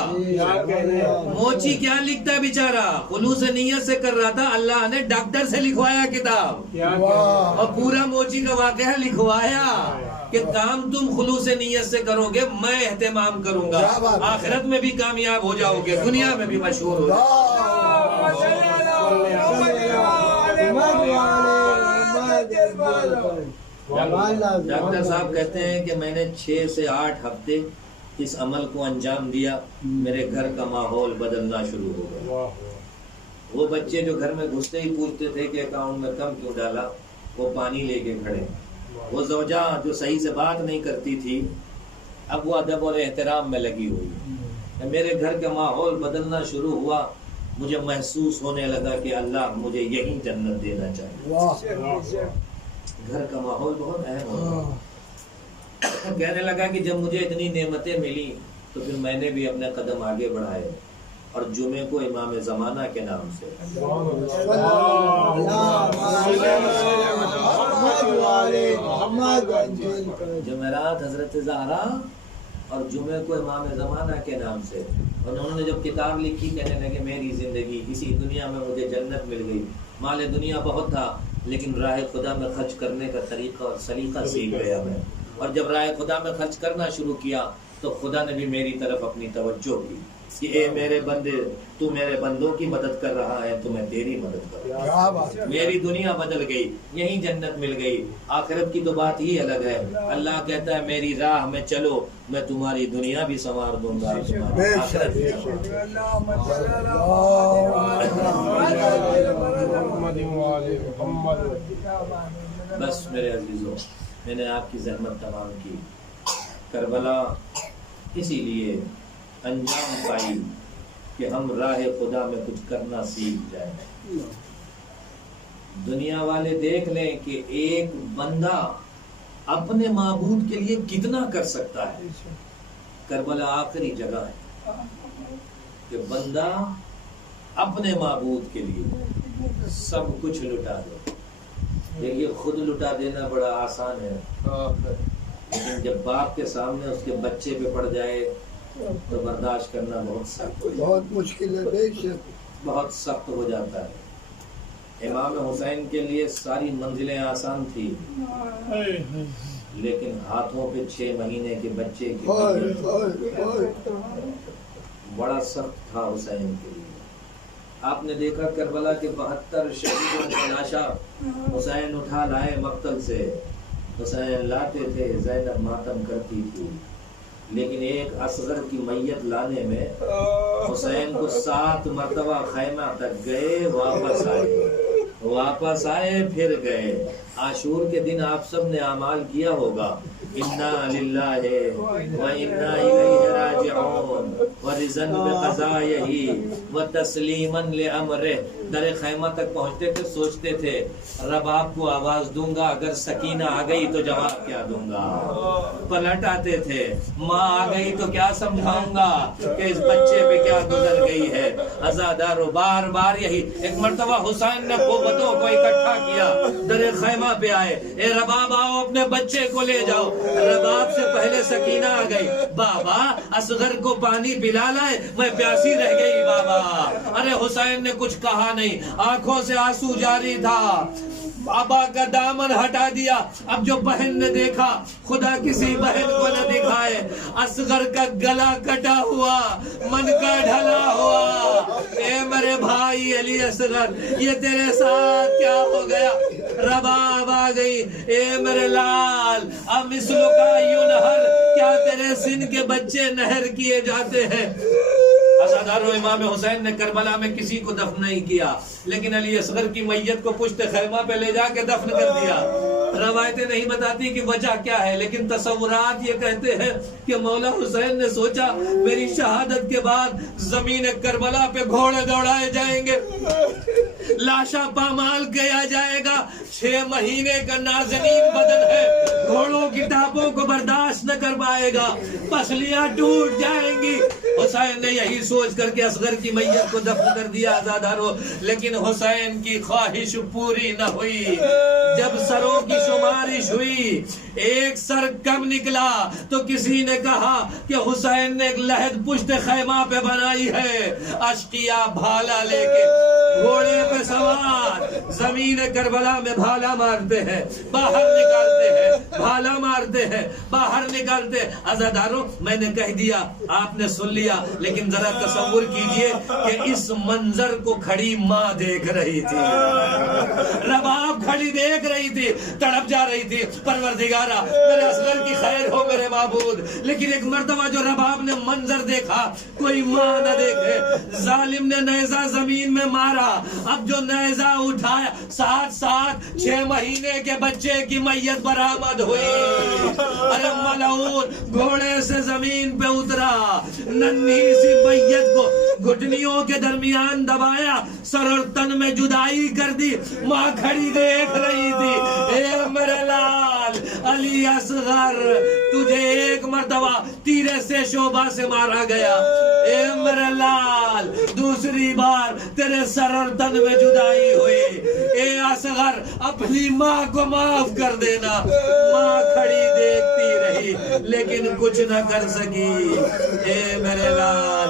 موچی کیا لکھتا ہے بیچارہ, خلوص نیت سے کر رہا تھا, اللہ نے ڈاکٹر سے لکھوایا کتاب, اور پورا موچی کا واقعہ لکھوایا کہ کام تم خلوص نیت سے کرو گے, میں اہتمام کروں گا, آخرت میں بھی کامیاب ہو جاؤ گے, دنیا میں بھی مشہور ہو ڈاکٹر صاحب کہتے ہیں کہ میں نے 6 سے 8 ہفتے اس عمل کو انجام دیا، میرے گھر کا ماحول بدلنا شروع ہو گیا۔ وہ بچے جو گھر میں گھستے ہی پوچھتے تھے کہ اکاؤنٹ میں کم کیوں ڈالا، وہ پانی لے کے کھڑے۔ وہ زوجہ جو صحیح سے بات نہیں کرتی تھی، اب وہ ادب اور احترام میں لگی ہوئی۔ میرے گھر کا ماحول بدلنا شروع ہوا، مجھے محسوس ہونے لگا کہ اللہ مجھے یہی جنت دینا چاہیے۔ گھر کا ماحول بہت اہم ہوتا۔ کہنے لگا کہ جب مجھے اتنی نعمتیں ملی تو پھر میں نے بھی اپنے قدم آگے بڑھائے اور جمعے کو امام زمانہ کے نام سے، جمعرات حضرت زہرا اور جمعے کو امام زمانہ کے نام سے، اور انہوں نے جب کتاب لکھی کہنے لگے میری زندگی اسی دنیا میں مجھے جنت مل گئی، مال دنیا بہت تھا لیکن راہ خدا میں خرچ کرنے کا طریقہ اور سلیقہ سیکھ گیا میں، اور جب راہ خدا میں خرچ کرنا شروع کیا تو خدا نے بھی میری طرف اپنی توجہ کی کہ اے میرے بندے، تو میرے بندوں کی مدد کر رہا ہے تو میں تیری مدد کر رہا ہوں۔ میری دنیا بدل گئی، یہی جنت مل گئی۔ آخرت کی تو بات ہی الگ ہے، اللہ کہتا ہے میری راہ میں چلو، میں تمہاری دنیا بھی سنوار دوں گا، تمہاری آخرت بھی سنوار دوں گا۔ بس میرے عزیزوں، میں نے آپ کی زحمت تمام کی۔ کربلا اسی لیے انجام پائی کہ ہم راہ خدا میں کچھ کرنا سیکھ جائیں۔ دنیا والے دیکھ لیں کہ ایک بندہ اپنے معبود کے لیے کتنا کر سکتا ہے۔ کربلا آخری جگہ ہے کہ بندہ اپنے معبود کے لیے سب کچھ لٹا دے۔ دیکھیے خود لٹا دینا بڑا آسان ہے، لیکن جب باپ کے سامنے اس کے بچے پہ پڑ جائے تو برداشت کرنا بہت سخت، بہت مشکل ہے، بہت سخت ہو جاتا ہے۔ امام حسین کے لیے ساری منزلیں آسان تھی، لیکن ہاتھوں پہ 6 مہینے کے بچے کی بڑا سخت تھا حسین کے لیے۔ آپ نے دیکھا کربلا کے 72 شہیدوں کا لاشا حسین اٹھا لائے مقتل سے، حسین لاتے تھے، زینب ماتم کرتی تھی، لیکن ایک اصغر کی میت لانے میں حسین کو 7 مرتبہ خیمہ تک گئے، واپس آئے پھر گئے۔ عاشور کے دن آپ سب نے اعمال کیا ہوگا، انا للہ و انا الیہ راجعون ورضا بقضائہ وتسلیما لامرہ۔ در خیمہ تک پہنچتے تھے، سوچتے تھے رب آپ کو آواز دوں گا، اگر سکینہ آ گئی تو جواب کیا دوں گا۔ پلٹ آتے تھے، ماں آ گئی تو کیا سمجھاؤں گا کہ اس بچے پہ کیا گزر گئی ہے۔ عزادارو بار بار یہی۔ ایک مرتبہ حسین نے قوتوں کو اکٹھا کیا، در خیمہ پہ آئے، اے رباب آؤ اپنے بچے کو لے جاؤ۔ رباب سے پہلے سکینہ آ گئی، بابا اصغر کو پانی پلا لائے، میں پیاسی رہ گئی بابا۔ ارے حسین نے کچھ کہا نہیں، آنکھوں سے آنسو جاری تھا۔ بابا کا دامن ہٹا دیا۔ اب جو بہن نے دیکھا، خدا کسی بہن کو نہ دکھائے، اصغر کا گلا کٹا ہوا، من کا ڈھلا ہوا۔ اے میرے بھائی علی اصغر، یہ تیرے ساتھ کیا ہو گیا؟ رباب آ گئی، اے میرے لال، اب مثلوں کا ینہر، کیا تیرے سن کے بچے نہر کیے جاتے ہیں؟ عزادارو امام حسین نے کربلا میں کسی کو دفن نہیں کیا، لیکن علی اصغر کی میت کو پشت خیمہ پہ لے جا کے دفن کر دیا۔ روایتیں نہیں بتاتی کہ وجہ کیا ہے، لیکن تصورات یہ کہتے ہیں کہ مولا حسین نے سوچا میری شہادت کے بعد زمین کربلا پہ گھوڑے دوڑائے جائیں گے، لاشا پامال کیا جائے گا، 6 مہینے کا نازنین بدن ہے، گھوڑوں کی ٹاپوں کو برداشت نہ کر پائے گا، پسلیاں ٹوٹ جائیں گی۔ حسین نے یہی سوچ کر کے اصغر کی میت کو دفن کر دیا عزادارو، لیکن حسین کی خواہش پوری نہ ہوئی۔ جب سروں کی شمارش ہوئی، ایک سر کم نکلا تو کسی نے کہا کہ حسین نے ایک لحد پشت خیمہ پہ بنائی ہے۔ اشقیاء بھالا لے کے گھوڑے پہ سوار زمین کربلا میں بھالا مارتے ہیں، باہر نکالتے ہیں، بھالا مارتے ہیں، باہر نکالتے۔ عزاداروں میں نے کہہ دیا، آپ نے سن لیا، لیکن ذرا تصور کیجئے کہ اس منظر کو کھڑی ماں دیکھ رہی تھی، رباب کھڑی دیکھ رہی تھی، تڑپ جا رہی تھی، پروردگارا میرے اصغر کی خیر ہو میرے معبود۔ لیکن ایک مرتبہ جو رباب نے منظر دیکھا، کوئی ماں نہ دیکھے، ظالم نے نیزہ زمین میں مارا، اب جو نیزہ اٹھایا، ساتھ 6 مہینے کے بچے کی میت برآمد ہوئی۔ ارے ملعون گھوڑے سے زمین پہ اترا، ننھی سی میت کو گھٹنیوں کے درمیان دبایا، سر اور تن میں جدائی کر دی، ماں کھڑی دیکھ رہی تھی۔ اے میرے لال علی اصغر، تجھے ایک مرتبہ تیرے سے شعبہ سے مارا گیا، اے میرے لال دوسری بار تیرے سر اور تن میں جدائی ہوئی، اے اصغر اپنی ماں کو معاف کر دینا۔ ماں کھڑی دیکھتی رہی لیکن کچھ نہ کر سکی۔ اے میرے لال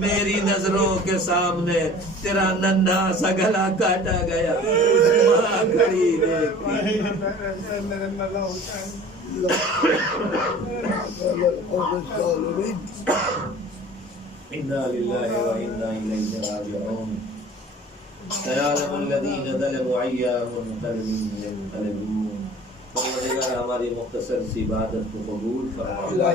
میری نظروں کے سامنے تیرا ننھا سا گلا کاٹا گیا، ماں کھڑی دیکھتی۔ انا للہ و انا الیہ راجعون۔ سیعلم الذین ظلموا ای منقلب ینقلبون۔ پروردگار ہماری مختصر سی عبادت کو قبول فرما،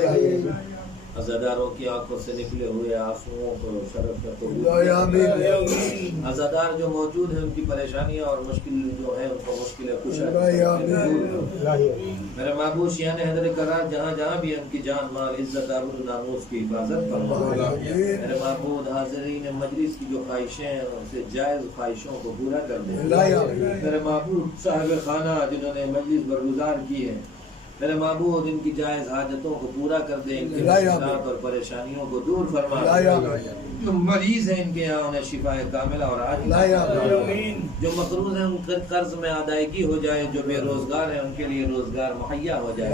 عزاداروں کی آنکھوں سے نکلے ہوئے آنسوؤں کو شرف میں قبول۔ عزادار جو موجود ہیں ان کی پریشانیاں اور مشکل جو ہیں ان کو مشکلیں کشا۔ میرے معبود شیان حیدر کرار جہاں جہاں بھی ان کی جان مال عزت آبرو ناموس کی حفاظت فرما۔ میرے معبود حاضرین مجلس کی جو خواہشیں ہیں ان سے جائز خواہشوں کو پورا کر دے۔ میرے معبود صاحب خانہ جنہوں نے مجلس برگزار کی ہے، میرے معبود ان کی جائز حاجتوں کو پورا کر دے، ان کی مشکلات اور پریشانیوں کو دور فرما۔ جو مریض ہیں ان کے یہاں انہیں شفا کاملہ اور عاجلہ، جو مقروض ہیں ان کے قرض میں ادائیگی ہو جائے، جو بے روزگار ہیں ان کے لیے روزگار مہیا ہو جائے۔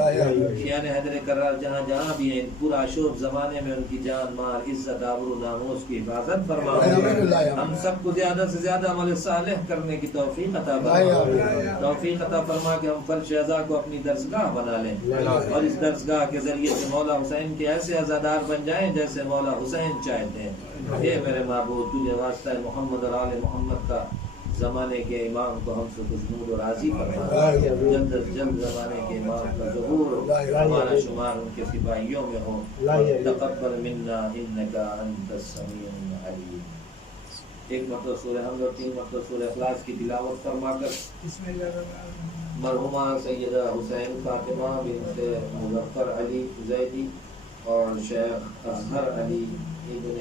شیان حیدر کرار جہاں جہاں بھی ہیں پورا اشوب زمانے میں ان کی جان مال عزت آبرو ناموس کی حفاظت فرما۔ ہم سب کو زیادہ سے زیادہ عمل صالح کرنے کی توفیق عطا فرما، توفیق عطا فرما کہ ہم فرش اعضاء کو اپنی درسگاہ بنا لیں اور اس درسگاہ کے ذریعے سے مولا حسین کے ایسے عزادار بن جائیں جیسے مولا حسین چاہتے ہیں۔ اے میرے معبود تجھے واسطہ محمد اور آل محمد کا زمانے کے امام کو ہم سے خوشنود اور راضی فرما، جلد از جلد زمانے کے امام کا ظہور ہمارا شمار ان کے سپاہیوں میں ہو۔ تقبل منا انک انت السمیع العلیم۔ ایک مرتبہ سورہ حمد اور 3 مرتبہ سورہ اخلاص کی تلاوت فرما کر مرحومہ سیدہ حسین فاطمہ بنت مظفر علی زیدی اور شیخ اظہر علی ابن